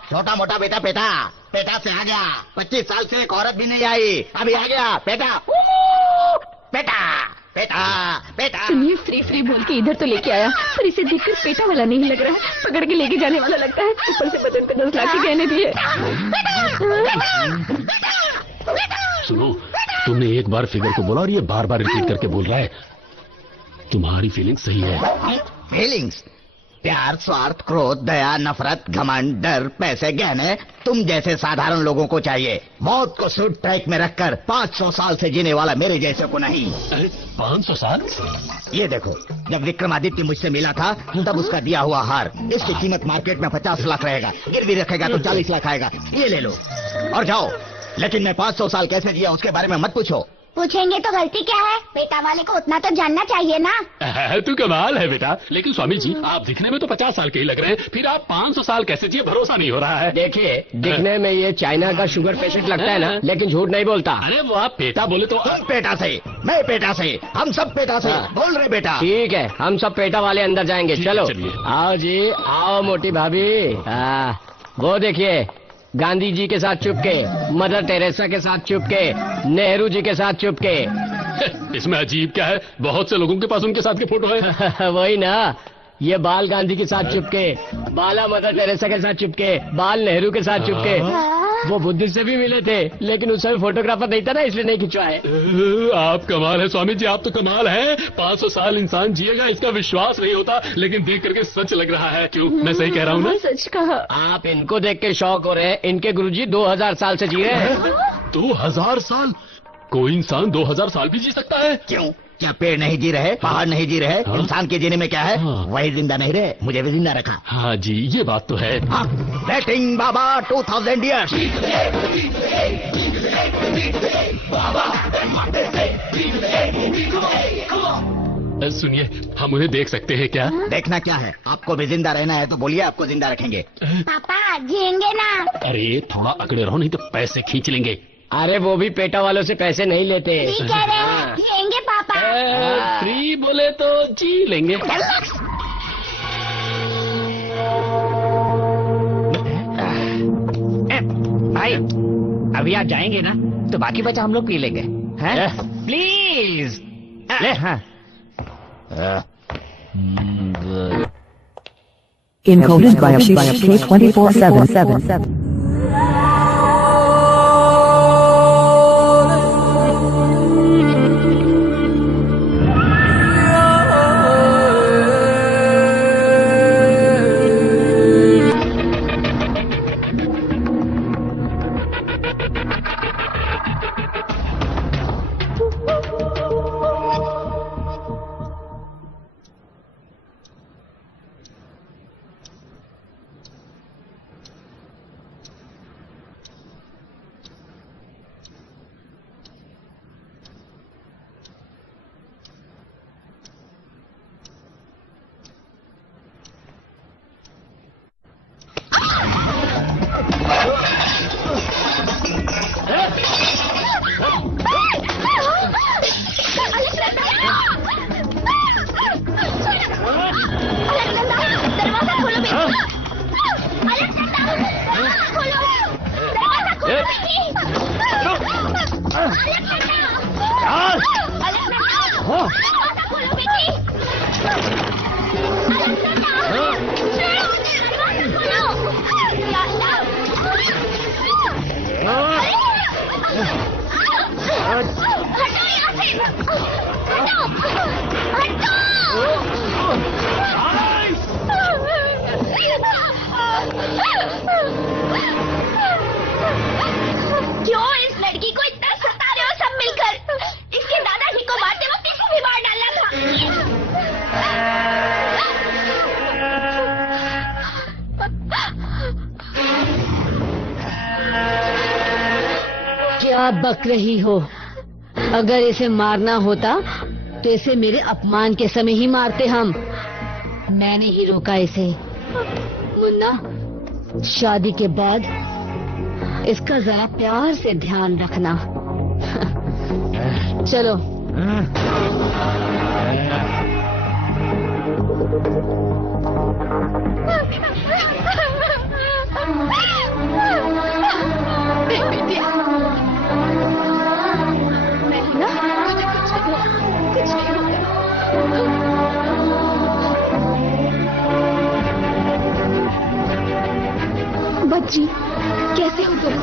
छोटा मोटा बेटा पेटा, पेटा से आ गया। 25 साल से एक औरत भी नहीं आई, अभी आ गया पेटा। PETA PETA PETA. सुनिए, फ्री फ्री बोल के इधर तो लेके आया, पर इसे देखकर पेटा वाला नहीं लग रहा है, पकड़ के लेके जाने वाला लगता है। ऊपर से बदन पे 10 लाख के गहने दिए। सुनो, तुमने एक बार फिगर को बोला और ये बार बार रिपीट करके बोल रहा है। तुम्हारी फीलिंग सही है। फीलिंग्स? प्यार, स्वार्थ, क्रोध, दया, नफरत, घमंड, डर, पैसे, गहने तुम जैसे साधारण लोगों को चाहिए। मौत को सूट ट्रैक में रखकर 500 साल से जीने वाला मेरे जैसे को नहीं। 500 साल? ये देखो, जब विक्रमादित्य मुझसे मिला था तब उसका दिया हुआ हार, इसकी कीमत मार्केट में 50 लाख रहेगा। गिरवी रखेगा तो 40 लाख आएगा। ये ले लो और जाओ। लेकिन मैं 500 साल कैसे जिया उसके बारे में मत पूछो। पूछेंगे तो गलती क्या है? पेटा वाले को उतना तो जानना चाहिए ना। तू कमाल है बेटा। लेकिन स्वामी जी, आप दिखने में तो 50 साल के ही लग रहे हैं, फिर आप 500 साल कैसे जिए? भरोसा नहीं हो रहा है। देखिए, दिखने में ये चाइना का शुगर पेशेंट लगता है ना, लेकिन झूठ नहीं बोलता। अरे वो आप पेटा बोले तो तुम पेटा से, मैं पेटा से, हम सब पेटा से बोल रहे बेटा। ठीक है, हम सब पेटा वाले अंदर जाएंगे। चलो चलिए। आओ जी, आओ मोटी भाभी। वो देखिए, गांधी जी के साथ चुपके, मदर टेरेसा के साथ चुपके, नेहरू जी के साथ चुपके। इसमें अजीब क्या है? बहुत से लोगों के पास उनके साथ के फोटो है। वही ना, ये बाल गांधी के साथ चुपके, बाला मदर टेरेसा के साथ चुपके, बाल नेहरू के साथ चुपके। वो बुद्धि से भी मिले थे, लेकिन उस समय फोटोग्राफर नहीं था ना, इसलिए नहीं खिंचवाए। आप कमाल है स्वामी जी, आप तो कमाल है। 500 साल इंसान जिएगा इसका विश्वास नहीं होता, लेकिन देख करके सच लग रहा है। क्यों, मैं सही कह रहा हूँ ना? सच कहा। आप इनको देख के शौक हो रहे हैं, इनके गुरुजी 2000 साल से जी रहे हैं। 2000 साल? कोई इंसान 2000 साल भी जी सकता है? क्यों? क्या पेड़ नहीं जी रहे, पहाड़ नहीं जी रहे? हाँ? इंसान के जीने में क्या है? हाँ। वही जिंदा नहीं रहे, मुझे भी जिंदा रखा। हाँ जी, ये बात तो है। हाँ, बैटिंग बाबा 2000 years। सुनिए, हम उन्हें देख सकते हैं क्या? देखना क्या है? आपको भी जिंदा रहना है तो बोलिए, आपको जिंदा रखेंगे। पापा जिएंगे ना? अरे थोड़ा अकड़े रहो, नहीं तो पैसे खींच लेंगे। अरे वो भी पेटा वालों से पैसे नहीं लेते। ठीक कह रहे हैं, जिएंगे पापा। फ्री बोले तो जी लेंगे। भाई, अभी आप जाएंगे ना तो बाकी बचा हम लोग पी लेंगे, हैं? प्लीज ले। हाँ। Encoded by Ashish K2477. क्या बक रही हो? अगर इसे मारना होता तो इसे मेरे अपमान के समय ही मारते हम। मैंने ही रोका इसे। मुन्ना, शादी के बाद इसका जरा प्यार से ध्यान रखना। चलो। बच्ची, कैसे हो तुम?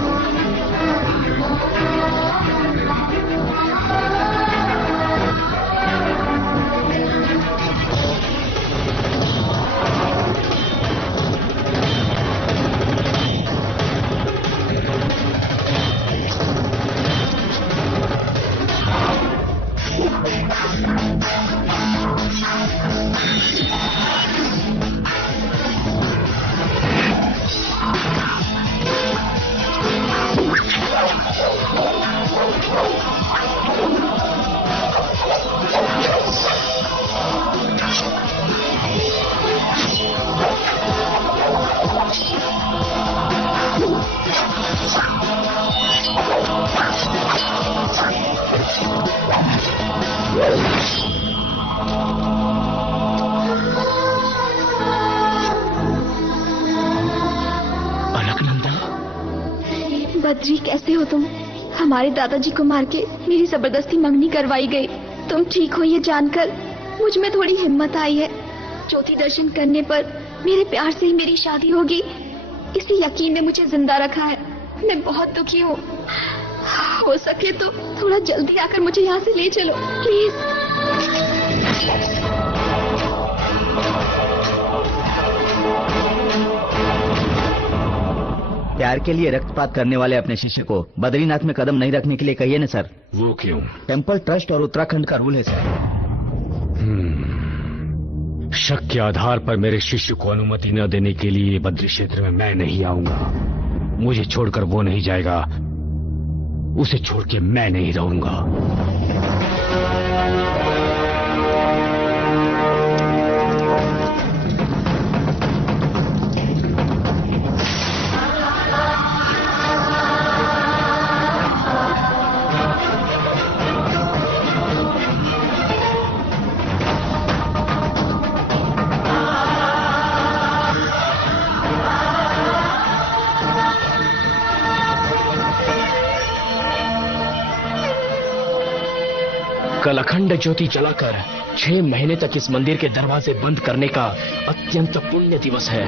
बद्री, कैसे हो तुम? हमारे दादाजी को मार के मेरी जबरदस्ती मंगनी करवाई गई। तुम ठीक हो ये जानकर मुझ में थोड़ी हिम्मत आई है। ज्योति दर्शन करने पर मेरे प्यार से ही मेरी शादी होगी, इसी यकीन ने मुझे जिंदा रखा है। मैं बहुत दुखी हूँ। हो सके तो थोड़ा जल्दी आकर मुझे यहाँ से ले चलो प्लीज। प्यार के लिए रक्तपात करने वाले अपने शिष्य को बद्रीनाथ में कदम नहीं रखने के लिए कहिए ना सर। वो क्यों? टेंपल ट्रस्ट और उत्तराखंड का रूल है सर। शक के आधार पर मेरे शिष्य को अनुमति न देने के लिए बद्री क्षेत्र में मैं नहीं आऊंगा। मुझे छोड़कर वो नहीं जाएगा, उसे छोड़ के मैं नहीं रहूंगा। कल अखंड ज्योति जलाकर 6 महीने तक इस मंदिर के दरवाजे बंद करने का अत्यंत पुण्य दिवस है।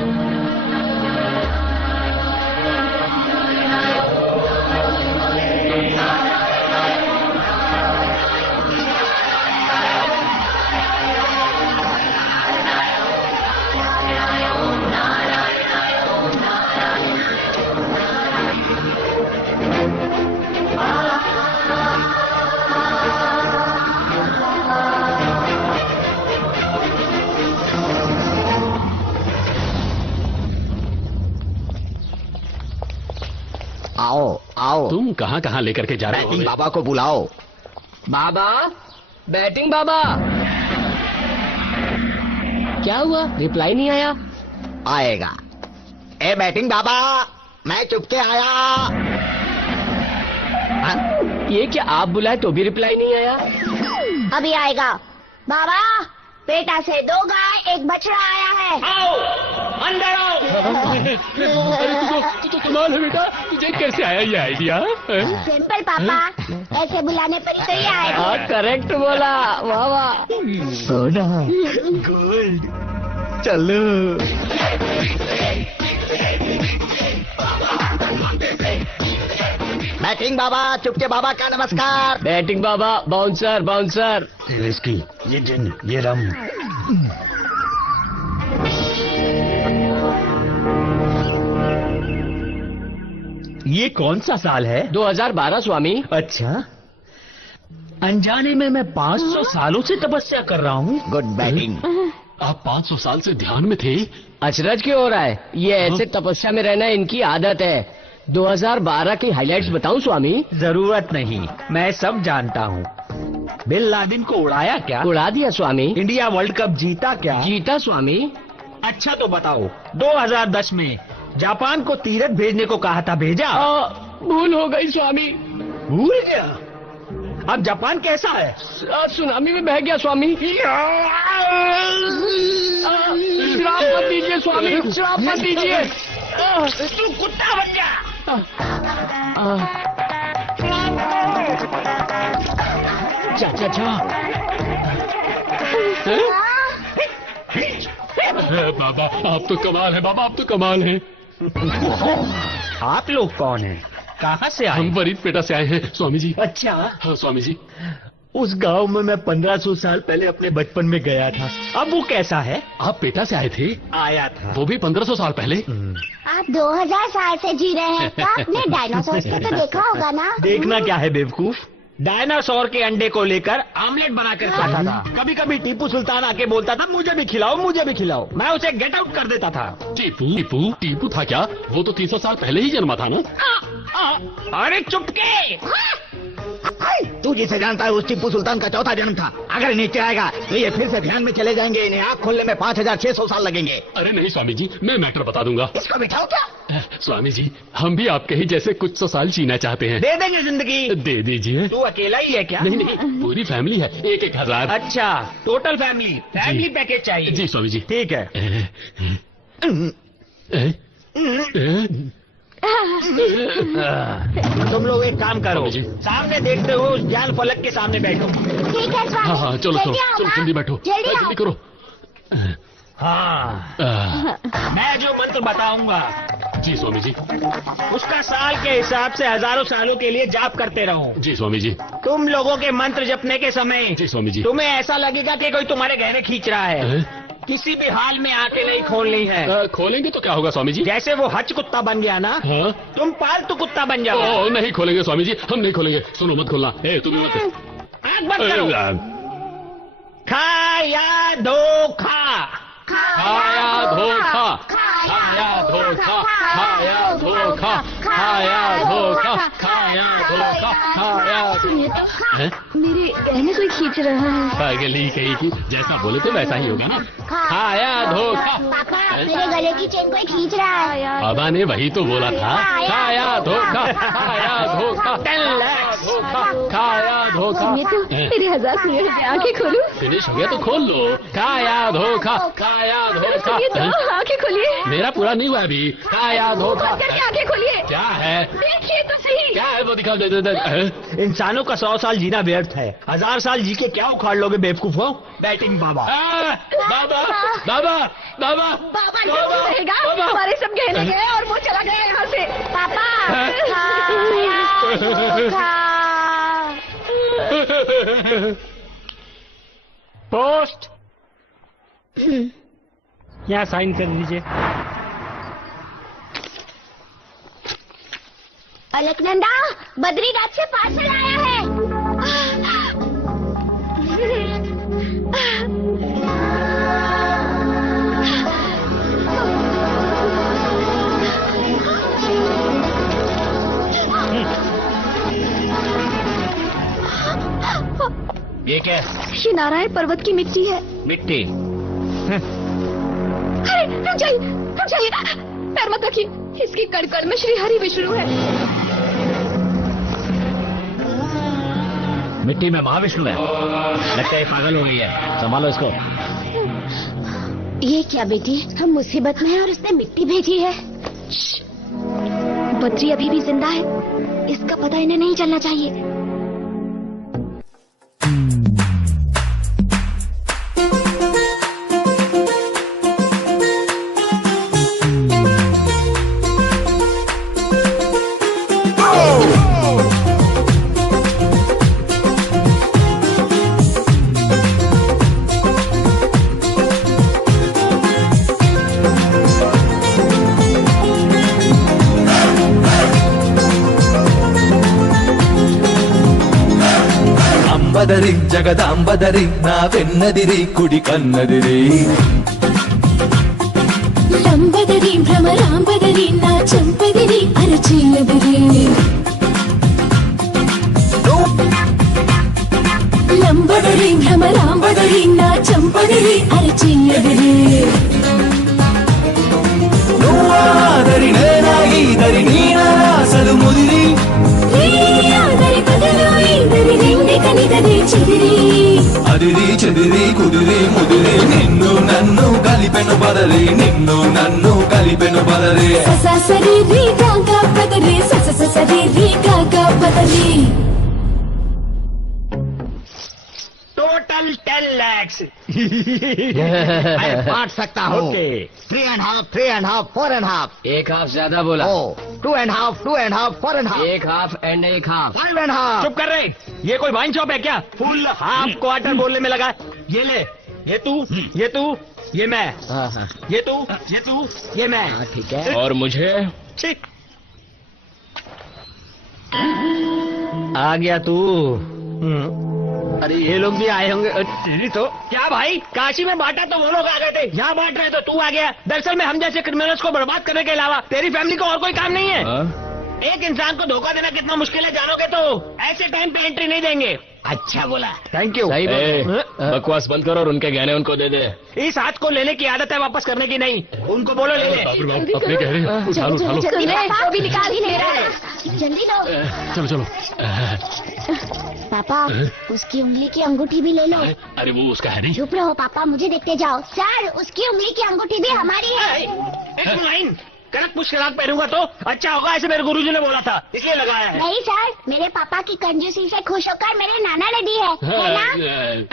आओ आओ। तुम कहाँ कहाँ लेकर के जा रहे हो? बैटिंग बाबा को बुलाओ। बाबा, बैटिंग बाबा। क्या हुआ? रिप्लाई नहीं आया। आएगा। ए बैटिंग बाबा, मैं चुपके आया। ये क्या आप बुलाए तो भी रिप्लाई नहीं आया? अभी आएगा। बाबा, पेटा से 2 गाय 1 बछड़ा आया है। आओ, अंदर आओ। तो कमाल है बेटा, तुझे कैसे आया ये आइडिया? सिंपल पापा, ऐसे बुलाने पर ही तो ये आएगा। करेक्ट बोला। वाह वाह। सोना गुड। चलो। बैटिंग बाबा, चुपके बाबा का नमस्कार। बैटिंग बाबा, बाउंसर बाउंसर। ये विस्की, ये जिन, ये रम। ये कौन सा साल है? 2012 स्वामी। अच्छा, अनजाने में मैं 500 सालों से तपस्या कर रहा हूँ। Good batting. आप 500 साल से ध्यान में थे? अचरज क्यों हो रहा है? ये ऐसे तपस्या में रहना इनकी आदत है। 2012 की हाइलाइट्स बताऊं स्वामी? जरूरत नहीं, मैं सब जानता हूँ। बिन लादेन को उड़ाया क्या? उड़ा दिया स्वामी। इंडिया वर्ल्ड कप जीता क्या? जीता स्वामी। अच्छा तो बताओ, 2010 में जापान को तीरथ भेजने को कहा था, भेजा? भूल हो गई स्वामी। भूल गया? अब जापान कैसा है? सुनामी में बह गया स्वामी। श्राप मत दीजिए स्वामी, श्राप मत दीजिए। तू कुत्ता बन जा। बाबा आप तो कमाल है, बाबा आप तो कमाल हैं। आप लोग कौन हैं? कहाँ से आए? हम फरीदपेटा से आए हैं स्वामी जी। अच्छा। हाँ स्वामी जी। उस गांव में मैं 1500 साल पहले अपने बचपन में गया था। अब वो कैसा है? आप पेटा से आए थे? आया था। वो भी 1500 साल पहले? आप 2000 साल से जी रहे हैं तो आपने डायनासोर को तो देखा होगा ना? देखना क्या है बेवकूफ, डायनासोर के अंडे को लेकर आमलेट बनाकर खाता था। कभी कभी टीपू सुल्तान आके बोलता था मुझे भी खिलाओ, मुझे भी खिलाओ। मैं उसे गेट आउट कर देता था। टीपू था क्या? वो तो 300 साल पहले ही जन्मा था ना? अरे चुपके। तू जिसे जानता है उस टीपू सुल्तान का चौथा जन्म था। अगर नीचे आएगा तो ये फिर से ध्यान में चले जाएंगे। इन्हें आँख खोलने में 5600 साल लगेंगे। अरे नहीं स्वामी जी, मैं मैटर बता दूंगा। इसको बिठाओ क्या? स्वामी जी, हम भी आपके ही जैसे कुछ 100 साल जीना चाहते हैं। दे देंगे जिंदगी। दे दीजिए। तू अकेला ही है क्या? नहीं नहीं, पूरी फैमिली है, 1000। अच्छा, टोटल फैमिली पैकेज चाहिए? जी स्वामी जी। ठीक है। तुम लोग एक काम करो, सामने देखते हो उस ज्ञान फलक के सामने बैठो। ठीक है स्वामी। हाँ चलो जल्दी बैठो, जल्दी करो। हाँ, मैं जो मंत्र बताऊंगा जी स्वामी जी, उसका साल के हिसाब से हजारों सालों के लिए जाप करते रहो। जी स्वामी जी। तुम लोगों के मंत्र जपने के समय जी स्वामी जी, तुम्हें ऐसा लगेगा कि कोई तुम्हारे गहने खींच रहा है। किसी भी हाल में आंखें नहीं खोलनी है। खोलेंगे तो क्या होगा स्वामी जी? जैसे वो हच कुत्ता बन गया ना, हाँ? तुम पालतू कुत्ता बन जाओ। नहीं खोलेंगे स्वामी जी, हम नहीं खोलेंगे। सुनो मत खोलना, तुम मत। आँख बंद करो। खाया धोखा, खाया धोखा, खाया धोखा, खाया धोखा, खाया धोखा, खाया धोखा, खाया। सुनिए तो, मेरे गहने कोई खींच रहा है। पागली कहीं की, जैसा बोले तो वैसा ही होगा ना। खाया धोखा। पापा मेरे गले की चेन कोई खींच रहा है। बाबा ने वही तो बोला था, खाया धोखा, खाया धोखा, धोखा, खाया धोखा। सुनिए तो, मेरे 1000 खुले हुए आंखें खोलूं? फिनिश हो गया तो खोल लो। खाया धोखा, खाया धोखा। आंखें खोलिए। मेरा पूरा नहीं हुआ अभी। खाया धोखा। आंखें खोलिए। क्या है? देखिए तो सही। क्या है वो दिखा दे। इंसानों का 100 साल जीना व्यर्थ है। 1000 साल जी के क्या उखाड़ लोगे बेवकूफ हो? बैटिंग बाबा। बाबा बाबा बाबा बाबा रहेगा। हमारे सब गहने गए और वो चला गया यहाँ से। पापा पोस्ट यहाँ साइन कर दीजिए। अलकनंदा, बद्रीनाथ से पार्सल आया है। ये क्या? श्री नारायण पर्वत की मिट्टी है। मिट्टी? अरे रुक जाइए, पैर मत रखिए। इसकी कड़कड़ में श्री हरि विष्णु है। मिट्टी में महाविष्णु है। लगता है पागल हो गई है, संभालो इसको। ये क्या बेटी, हम मुसीबत में हैं और उसने मिट्टी भेजी है। बद्री अभी भी जिंदा है, इसका पता इन्हें नहीं चलना चाहिए। అంబదరి జగదాంబదరి నా వెన్నదిరి కుడి కన్నదిరి లంబదరి భ్రమరాంబదరి నా చంపదిరి అరచిల్లది చంపదిరి అరచెయ్యదిరి నువ్వాదరి నేనాగి దరి నీనాసలు ముదిరి ఆదరి పదలో ఈదరి నిండి కనిదరి చెదిరి అదిరి చెదిరి కుదిరి ముదిరి నిన్ను నన్ను కలిపెను బదరి నిన్ను నన్ను కలిపెను బదరి ససరి రీ గాగా పదరి ససరి రీ గాగా పదరి टोटल 10 lakhs मैं बांट सकता हूँ। Okay. 3.5, 3.5, 4.5। एक हाफ ज्यादा बोला। 2.5, 2.5, 4.5। एक हाफ एंड एक हाफ। 5.5। चुप कर रहे, ये कोई वाइन शॉप है क्या? फुल हाफ क्वार्टर बोलने में लगा। ये ले, ये तू, ये मैं, ये तू, ये मैं। ठीक है। और मुझे ठीक। आ गया तू। अरे ये लोग भी आए होंगे। तेरी तो क्या भाई, काशी में बांटा तो वो लोग आ गए थे, यहाँ बांट रहे तो तू आ गया। दरअसल में हम जैसे क्रिमिनल्स को बर्बाद करने के अलावा तेरी फैमिली को और कोई काम नहीं है। एक इंसान को धोखा देना कितना मुश्किल है जानोगे तो। ऐसे टाइम पे एंट्री नहीं देंगे। अच्छा बोला, थैंक यू। सही बकवास बंद करो और उनके गहने उनको दे दे। इस हाथ को लेने की आदत है, वापस करने की नहीं। उनको बोलो ले ले। अपने कह रहे हैं, उठा लो उठा लो। वो भी निकाल ही नहीं रहा है। जल्दी लो। चलो चलो। पापा उसकी उंगली की अंगूठी भी ले लो। अरे वो उसका है नहीं। चुप रहो पापा, मुझे देखते जाओ। सर उसकी उंगली की अंगूठी भी हमारी है। एक लाइन कड़क मुश्किलात पहनूंगा तो अच्छा होगा, ऐसे मेरे गुरुजी ने बोला था इसलिए लगाया है। नहीं सर, मेरे पापा की कंजूसी से खुश होकर मेरे नाना ने दी है ना?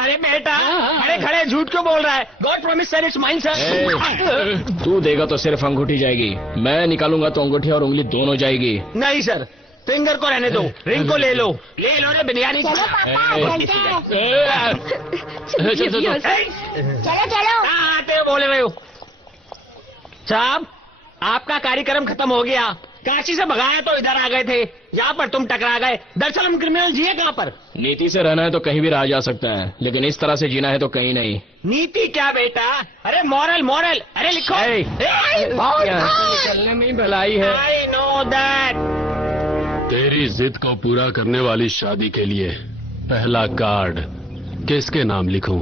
अरे बेटा खड़े खड़े झूठ क्यों बोल रहा है? God promise sir it's mine sir. तू देगा तो सिर्फ अंगूठी जाएगी, मैं निकालूंगा तो अंगूठी और उंगली दोनों जाएगी। नहीं सर, फिंगर को रहने दो, रिंग को ले लो रे बिरयानी। चलो पापा चलते हैं। चलो चलो। आते बोले रहे हो साहब, आपका कार्यक्रम खत्म हो गया। काशी से भगाया तो इधर आ गए थे, यहाँ पर तुम टकरा गए। दरअसल हम क्रिमिनल जिए कहाँ पर? नीति से रहना है तो कहीं भी रहा जा सकता है, लेकिन इस तरह से जीना है तो कहीं नहीं। नीति क्या बेटा? अरे मॉरल मॉरल, अरे लिखो। निकलने में भलाई है। I know that. तेरी जिद को पूरा करने वाली शादी के लिए पहला कार्ड किसके नाम लिखूं?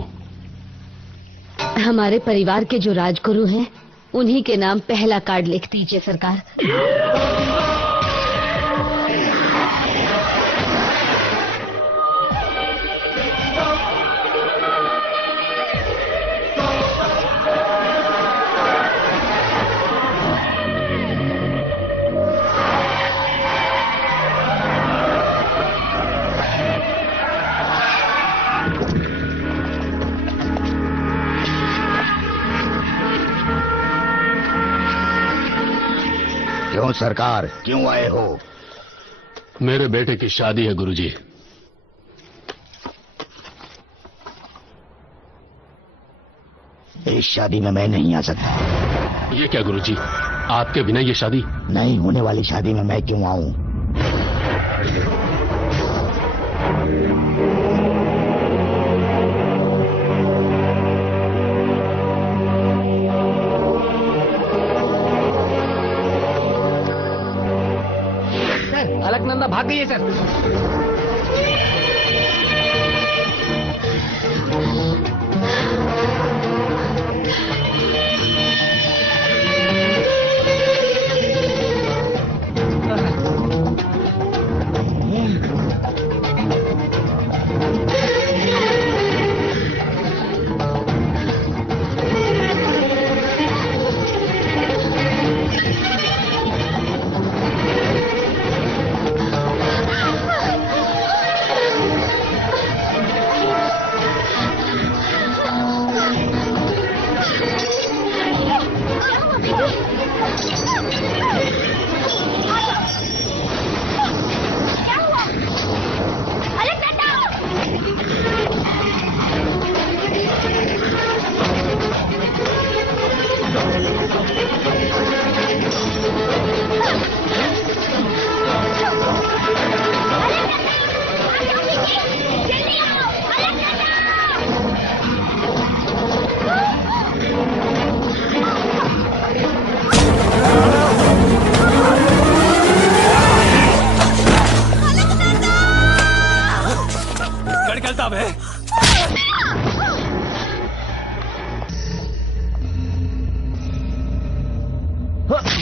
हमारे परिवार के जो राजगुरु हैं उन्हीं के नाम पहला कार्ड लिख दीजिए सरकार। क्यों सरकार, क्यों आए हो? मेरे बेटे की शादी है गुरुजी। इस शादी में मैं नहीं आ सकता। ये क्या गुरुजी, आपके बिना ये शादी? नहीं होने वाली शादी में मैं क्यों आऊं? अलकनंदा भाग गई है सर।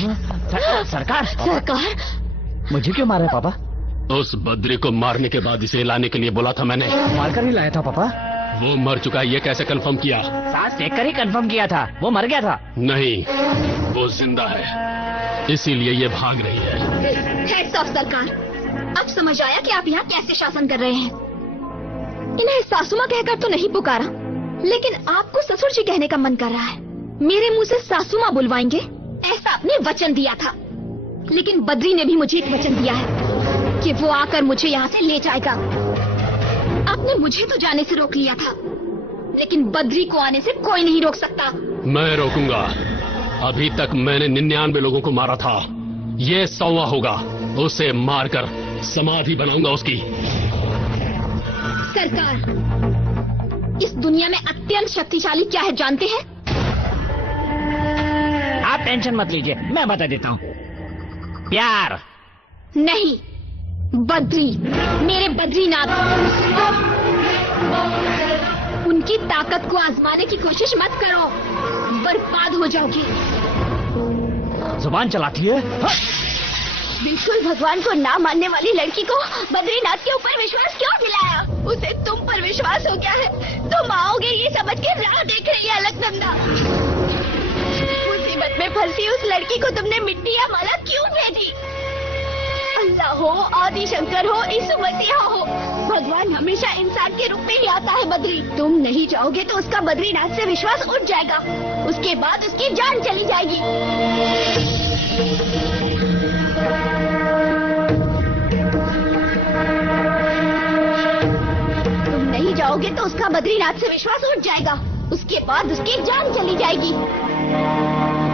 सरकार सरकार, मुझे क्यों मारा है पापा? उस बद्री को मारने के बाद इसे लाने के लिए बोला था मैंने। मारकर ही लाया था पापा। वो मर चुका है, ये कैसे कंफर्म किया? सांस देख कर ही कंफर्म किया था। वो मर गया था। नहीं, वो जिंदा है, इसीलिए ये भाग रही है। हेड्स ऑफ सरकार, अब समझ आया कि आप यहाँ कैसे शासन कर रहे हैं। इन्हें सासुमा कहकर तो नहीं पुकारा, लेकिन आपको ससुर जी कहने का मन कर रहा है। मेरे मुंह से सासुमा बुलवाएंगे, ऐसा आपने वचन दिया था। लेकिन बद्री ने भी मुझे एक वचन दिया है कि वो आकर मुझे यहाँ से ले जाएगा। आपने मुझे तो जाने से रोक लिया था, लेकिन बद्री को आने से कोई नहीं रोक सकता। मैं रोकूंगा। अभी तक मैंने 99 लोगों को मारा था, ये 100वां होगा। उसे मारकर समाधि बनाऊंगा उसकी। सरकार, इस दुनिया में अत्यंत शक्तिशाली क्या है जानते हैं? आप टेंशन मत लीजिए, मैं बता देता हूँ। प्यार नहीं, बद्री, मेरे बद्रीनाथ। उनकी ताकत को आजमाने की कोशिश मत करो, बर्बाद हो जाओगी। जुबान चलाती है। बिल्कुल भगवान को ना मानने वाली लड़की को बद्रीनाथ के ऊपर विश्वास क्यों दिलाया? उसे तुम पर विश्वास हो गया है। तुम आओगे ये समझ के राह देख रही है अलकनंदा। मुसीबत में फंसी उस लड़की को तुमने मिट्टी या माला क्यों भेजी? अल्लाह हो, आदि शंकर हो, यीशु मसीहा हो, भगवान हमेशा इंसान के रूप में ही आता है। बद्री, तुम नहीं जाओगे तो उसका बद्रीनाथ से विश्वास उठ जाएगा। उसके बाद उसकी जान चली जाएगी। तुम नहीं जाओगे तो उसका बद्रीनाथ से विश्वास उठ जाएगा। उसके बाद उसकी जान चली जाएगी।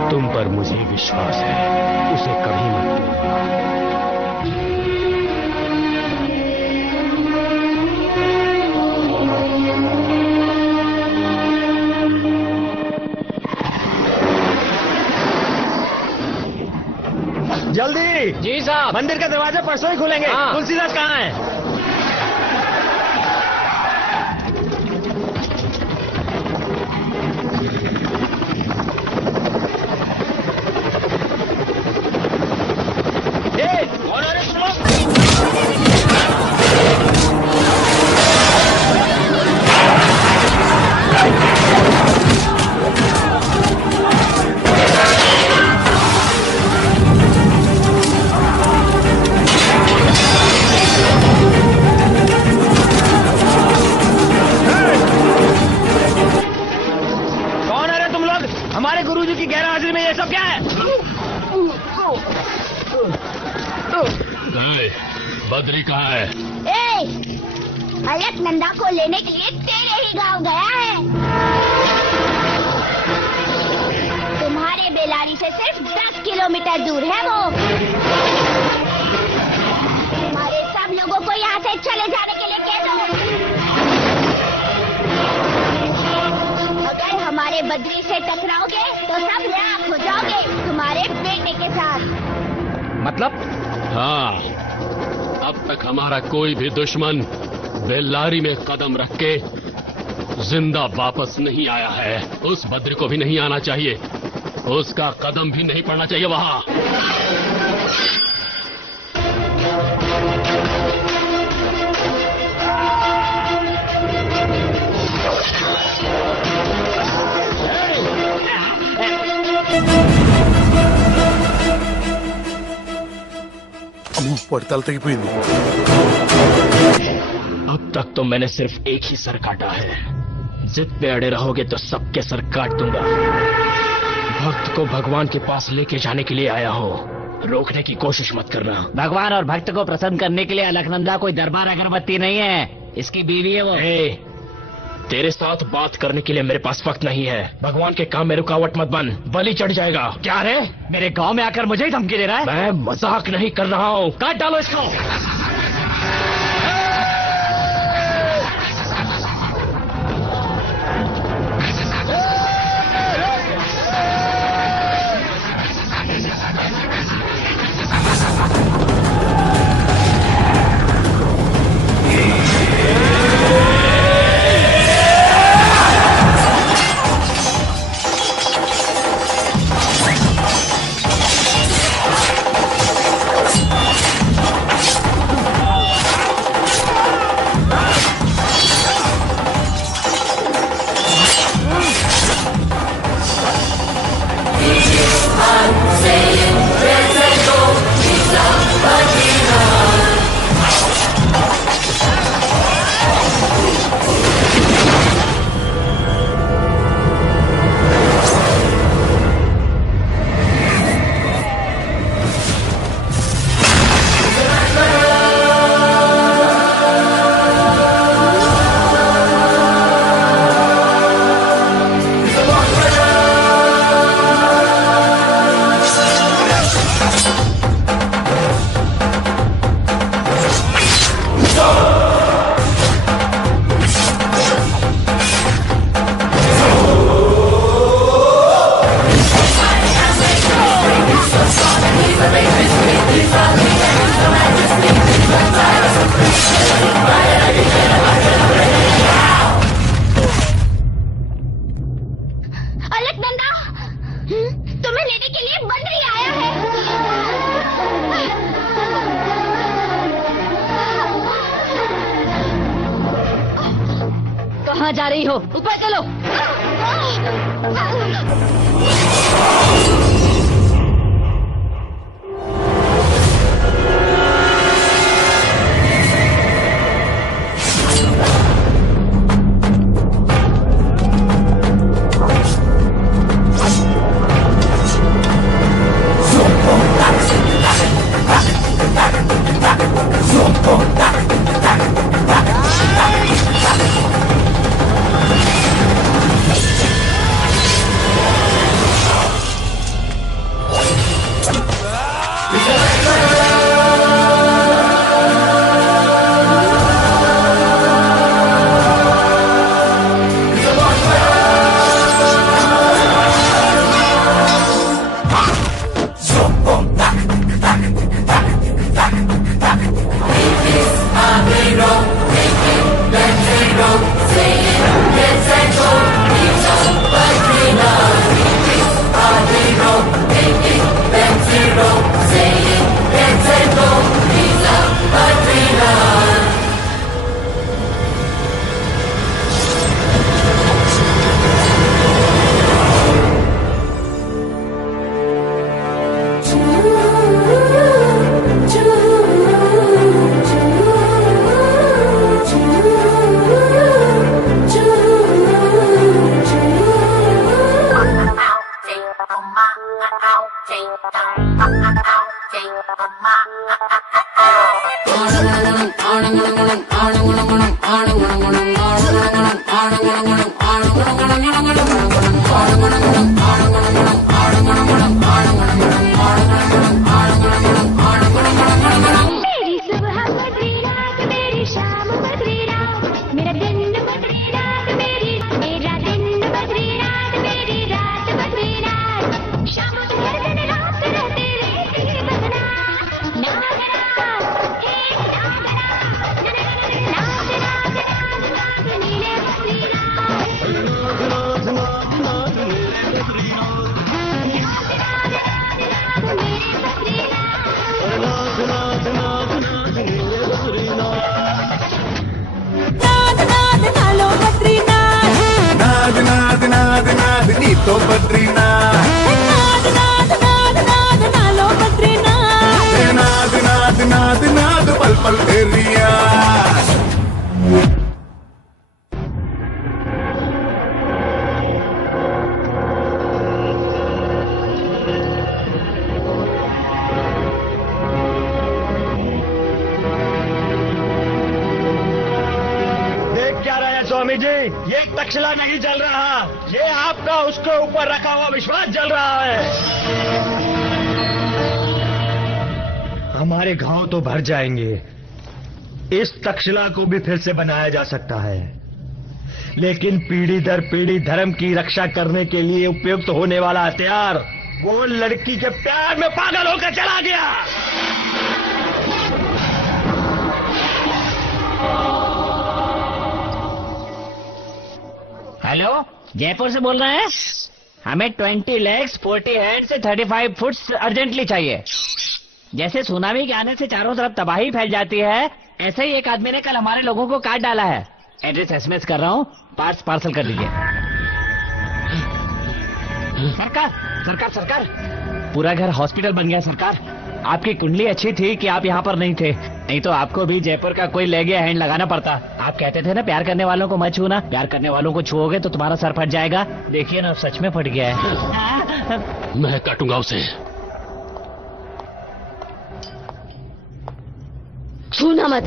तुम पर मुझे विश्वास है, उसे कभी मत भूलना। जल्दी। जी साहब। मंदिर का दरवाजा परसों ही खुलेंगे। हाँ। तुलसीदास कहाँ है? हमारे गुरुजी की गैर हाजिरी में ये सब क्या है? बद्री कहाँ है? अलकनंदा को लेने के लिए तेरे ही गांव गया है। तुम्हारे बेलारी से सिर्फ 10 किलोमीटर दूर है वो। हमारे सब लोगों को यहाँ से चले जाने के लिए कह दो। अगर हमारे बद्री से टकराओगे तो सब राख हो जाओगे तुम्हारे बेटे के साथ। मतलब? हाँ, अब तक हमारा कोई भी दुश्मन बेल्लारी में कदम रख के जिंदा वापस नहीं आया है। उस बद्री को भी नहीं आना चाहिए, उसका कदम भी नहीं पड़ना चाहिए वहां। पड़ताल तेगिपोయింది। अब तक तो मैंने सिर्फ एक ही सर काटा है। जिद पे अड़े रहोगे तो सबके सर काट दूंगा। भक्त को भगवान के पास लेके जाने के लिए आया हो, रोकने की कोशिश मत करना। भगवान और भक्त को प्रसन्न करने के लिए अलकनंदा कोई दरबार अगरबत्ती नहीं है, इसकी बीवी है वो। तेरे साथ बात करने के लिए मेरे पास वक्त नहीं है। भगवान के काम में रुकावट मत बन, बलि चढ़ जाएगा। क्या रे, मेरे गांव में आकर मुझे ही धमकी दे रहा है? मैं मजाक नहीं कर रहा हूँ, काट डालो इसको। कहाँ जा रही हो? ऊपर चलो। स्वामी जी, ये तक्षशिला नहीं जल रहा, ये आपका उसके ऊपर रखा हुआ विश्वास जल रहा है। हमारे गांव तो भर जाएंगे, इस तक्षशिला को भी फिर से बनाया जा सकता है, लेकिन पीढ़ी दर पीढ़ी धर्म की रक्षा करने के लिए उपयुक्त होने वाला हथियार वो लड़की के प्यार में पागल होकर चला गया। हेलो, जयपुर से बोल रहे हैं? हमें 20 legs 40 hands से 35 फुट अर्जेंटली चाहिए। जैसे सुनामी के आने से चारों तरफ तबाही फैल जाती है, ऐसे ही एक आदमी ने कल हमारे लोगों को काट डाला है। एड्रेस एसएमएस कर रहा हूँ, पार्ट्स पार्सल कर दीजिए। सरकार सरकार सरकार, पूरा घर हॉस्पिटल बन गया सरकार। आपकी कुंडली अच्छी थी कि आप यहाँ पर नहीं थे, नहीं तो आपको भी जयपुर का कोई ले गया हैंड लगाना पड़ता। आप कहते थे ना प्यार करने वालों को मत छूना, प्यार करने वालों को छुओगे तो तुम्हारा सर फट जाएगा। देखिए ना, सच में फट गया है। मैं काटूंगा उसे। छूना मत।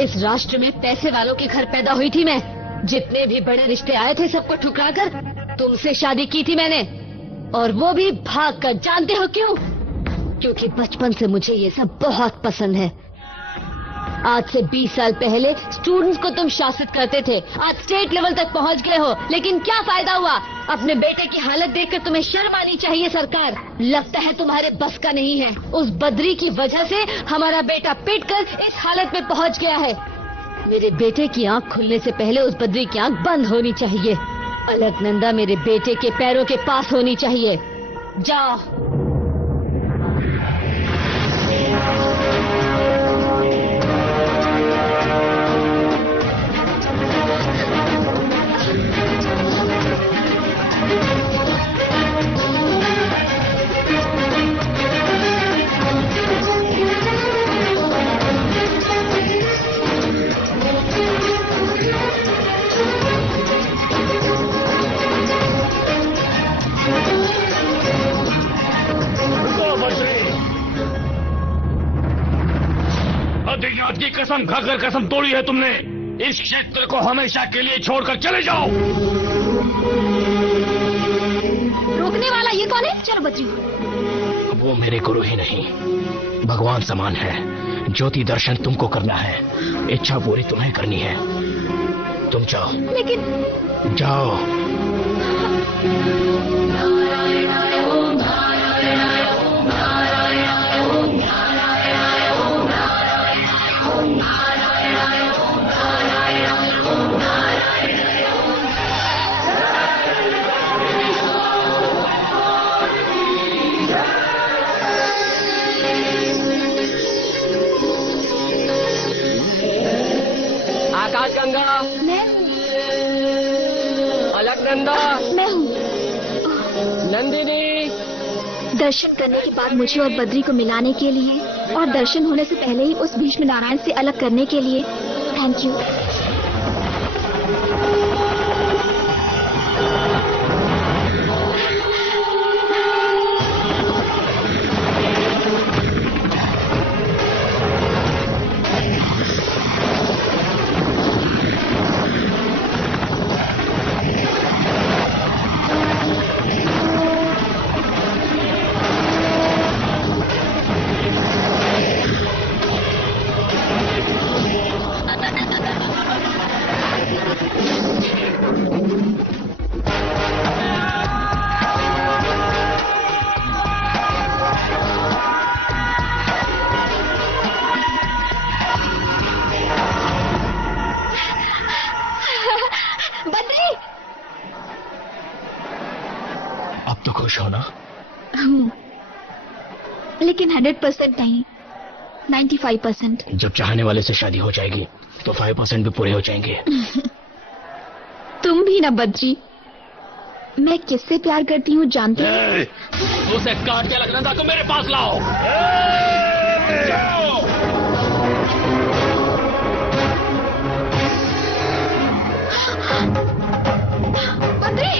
इस राष्ट्र में पैसे वालों के घर पैदा हुई थी मैं। जितने भी बड़े रिश्ते आए थे सबको ठुकराकर तुमसे शादी की थी मैंने, और वो भी भाग कर। जानते हो क्यों? क्योंकि बचपन से मुझे ये सब बहुत पसंद है। आज से 20 साल पहले स्टूडेंट्स को तुम शासित करते थे, आज स्टेट लेवल तक पहुंच गए हो, लेकिन क्या फायदा हुआ? अपने बेटे की हालत देखकर तुम्हें शर्म आनी चाहिए सरकार। लगता है तुम्हारे बस का नहीं है। उस बद्री की वजह से हमारा बेटा पिटकर इस हालत में पहुंच गया है। मेरे बेटे की आंख खुलने से पहले उस बद्री की आंख बंद होनी चाहिए। अलकनंदा मेरे बेटे के पैरों के पास होनी चाहिए। जाओ। बद्रीनाथ की कसम खाकर कसम तोड़ी है तुमने। इस क्षेत्र को हमेशा के लिए छोड़कर चले जाओ। रोकने वाला ये कौन है? चलो बद्री। वो मेरे गुरु ही नहीं, भगवान समान है। ज्योति दर्शन तुमको करना है, इच्छा पूरी तुम्हें करनी है। तुम जाओ। लेकिन जाओ। आकाशगंगा, मैं अलकनंदा, मैं हूँ। नंदिनी। दर्शन करने के बाद मुझे और बद्री को मिलाने के लिए और दर्शन होने से पहले ही उस भीष्म नारायण से अलग करने के लिए थैंक यू। खुश हो ना? लेकिन 100% नहीं, 95%। जब चाहने वाले से शादी हो जाएगी तो 5% भी पूरे हो जाएंगे। तुम भी ना बद्री। मैं किससे प्यार करती हूँ जानती हूँ? उसे काट के अलकनंदा को मेरे पास लाओ। बद्री!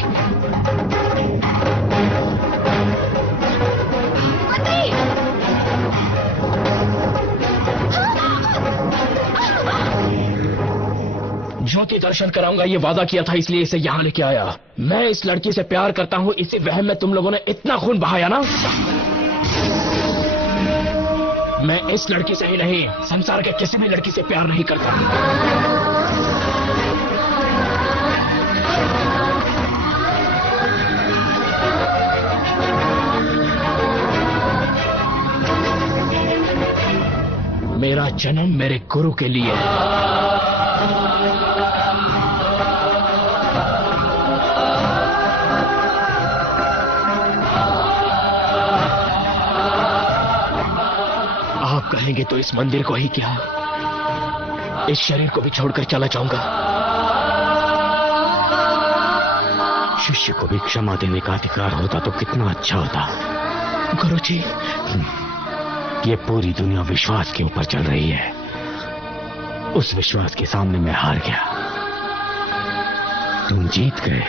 ज्योति दर्शन कराऊंगा ये वादा किया था, इसलिए इसे यहाँ लेके आया। मैं इस लड़की से प्यार करता हूँ, इसी वहम में तुम लोगों ने इतना खून बहाया ना। मैं इस लड़की से ही नहीं, संसार के किसी भी लड़की से प्यार नहीं करता। मेरा जन्म मेरे गुरु के लिए है। आप कहेंगे तो इस मंदिर को ही क्या, इस शरीर को भी छोड़कर चला जाऊंगा। शिष्य को भी क्षमा देने का अधिकार होता तो कितना अच्छा होता। गुरुजी, ये पूरी दुनिया विश्वास के ऊपर चल रही है। उस विश्वास के सामने मैं हार गया, तुम जीत गए।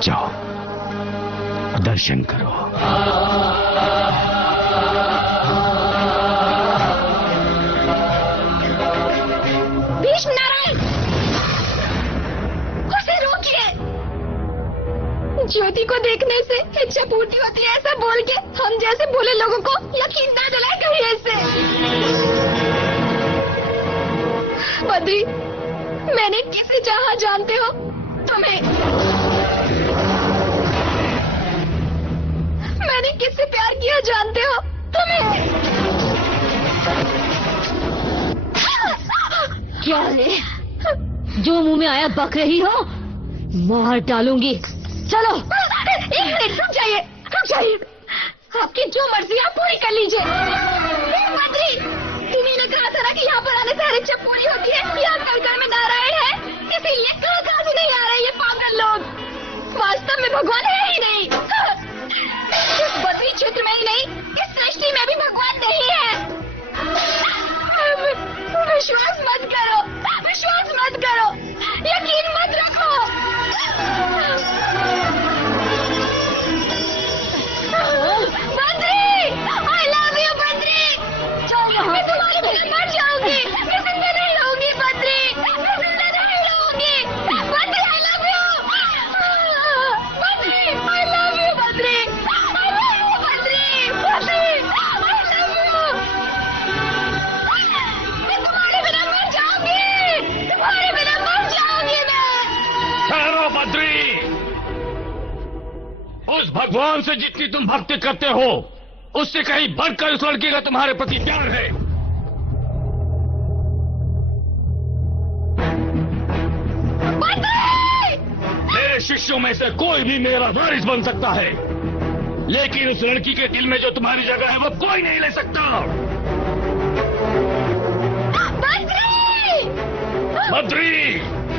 जाओ दर्शन करो। भीष्म नारायण, उसे रोकिए। ज्योति को देखने से इच्छा पूर्ति होती है ऐसा बोल के हम जैसे भोले लोगों को यकीन ना दिलाए कहीं ऐसे। बद्री, मैंने किसे चाहा जानते हो? तुम्हें। मैंने किससे प्यार किया जानते हो? तुम्हें। क्या है? जो मुंह में आया बक रही हो, मार डालूंगी। चलो। एक मिनट रुक जाइए, रुक जाइए। आपकी जो मर्जी आप पूरी कर लीजिए। बद्री, तुम्ही ने कहा था ना कि यहाँ पर आने से हर इच्छा पूरी होती है। यहाँ कलकल में नारायण है, इसीलिए कहाँ से नहीं आ रहे ये पागल लोग। वास्तव में भगवान है ही नहीं। इस बद्री क्षेत्र में ही नहीं, इस सृष्टि में भी भगवान नहीं है। विश्वास मत करो, विश्वास मत करो, यकीन मत रखो। Badri, I love you Badri. जाओ यहाँ से जितनी तुम भक्ति करते हो उससे कहीं बढ़कर उस लड़की का तुम्हारे प्रति प्यार है। मेरे शिष्यों में से कोई भी मेरा वारिस बन सकता है, लेकिन उस लड़की के दिल में जो तुम्हारी जगह है वो कोई नहीं ले सकता। बद्री,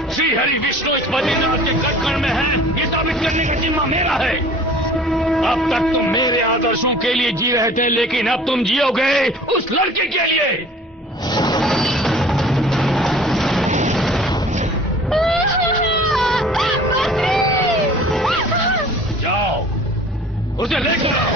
श्री हरि विष्णु इस बद्रीनाथ के कण में है, ये साबित करने का जिम्मा मेरा है। अब तक तुम मेरे आदर्शों के लिए जी रहे थे, लेकिन अब तुम जियोगे उस लड़के के लिए। जाओ, उसे लेकर आओ।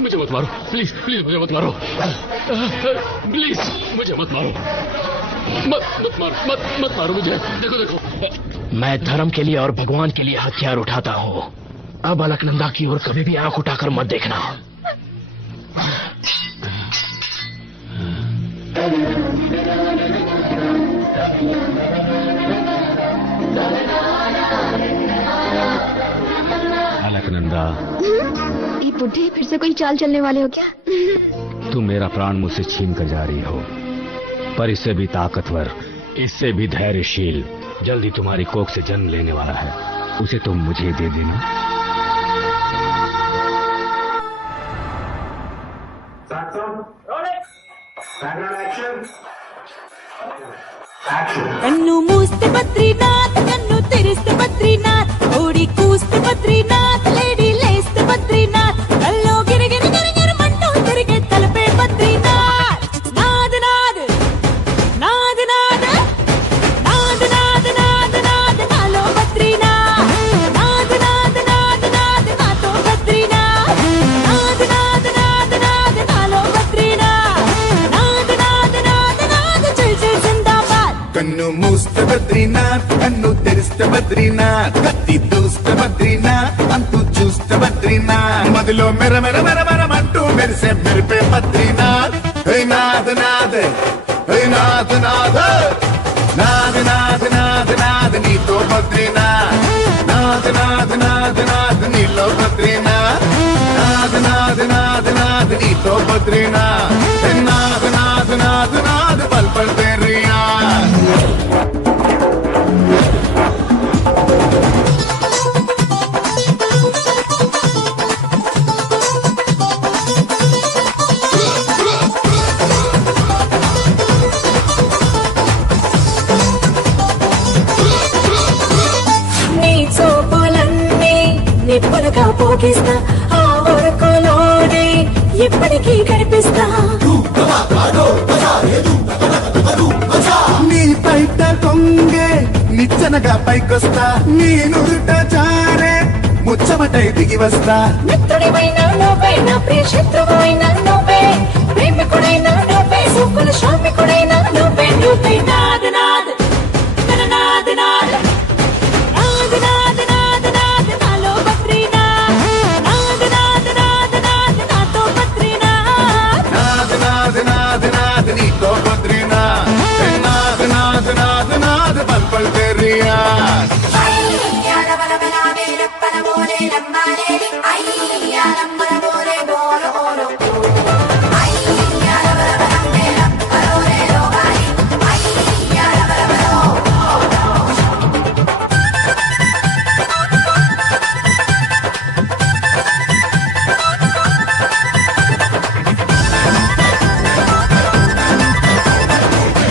मुझे मत मारो, प्लीज प्लीज मुझे मत मारो, प्लीज मुझे मत मारो, मत मारो मुझे। देखो देखो, मैं धर्म के लिए और भगवान के लिए हथियार उठाता हूँ। अब अलकनंदा की ओर कभी भी आंख उठाकर मत देखना। अलकनंदा, ये बुढ़े फिर से कोई चाल चलने वाले हो क्या? तुम मेरा प्राण मुझसे छीन कर जा रही हो, पर इससे भी ताकतवर, इससे भी धैर्यशील जल्दी तुम्हारी कोख से जन्म लेने वाला है, उसे तुम मुझे दे देना। कन्नू मूस्त बद्रीनाथ, कन्नू तिरिस्त बद्रीनाथ, ओड़ी कूस्त बद्रीनाथ, लेडी लेस्त बद्रीनाथ, कल्लो गिर गिर गिर गिर मंडो तिरगे तलपे बद्रीनाथ। नाद नाद नाद नाद नाद नाद नाद नाद नालो बद्रीनाथ, नाद नाद नाद नाद नातो बद्रीनाथ, नाद नाद नाद नाद नालो बद्रीनाथ, नाद नाद नाद नाद चल चल जिंदाबाद। कन्नू मूस्त बद्रीनाथ, कन्नू తెరిస్తే బద్రీనాథ్, కత్తి దూస్తే బద్రీనాథ్, అంతు చూస్తే బద్రీనాథ్, మదిలో మెర మెర మెర మెరమంటూ మెరిసే మెరిపే బద్రీనాథ్। హే నాథ్ నాథ్, హే నాథ్ నాథ్, నాథ్ నాథ్ నాథ్ నాథ్ నీతో బద్రీనాథ్, నాథ్ నాథ్ నాథ్ నాథ్ నీలో బద్రీనాథ్, నాథ్ నాథ్ నాథ్ నాథ్ నీతో బద్రీనాథ్, హే నాథ్ నాథ్ నాథ్ నాథ్ పల్ పల్ తెరియా। లాగేస్తా ఆ వరకులోనే ఎప్పటికీ కనిపిస్తా నీ బయట కొంగే నిచ్చెనగా పైకొస్తా నీ నుదుట జారే ముచ్చమటై దిగి వస్తా మిత్రుడివైనా నువ్వే నా ప్రియ శత్రువైనా నువ్వే ప్రేమికుడైనా నువ్వే సూకుల శ్రామికుడైనా నువ్వే నువ్వే నాద నాద తన నాద నాద నాద నాద నాద నాద నాలో బద్రీనాథ్ నాద నాద నాద నాద నాతో బద్రీనాథ్ నాద నాద నాద నాద నీతో బద్రీనాథ్ నాద నాద నాద నాద పల్ పల్ తెరియా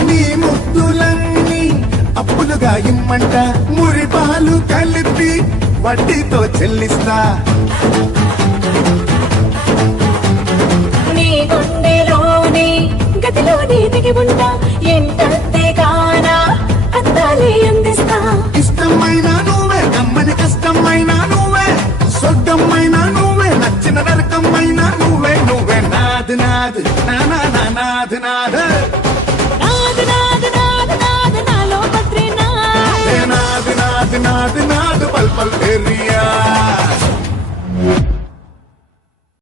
నీ ముద్దులన్నీ అప్పులుగా ఇమ్మంట మురి పాలు కలిపి వడ్డీతో చెల్లిస్తా నీ గుండెలోనే గదిలోనే దిగి ఉంటా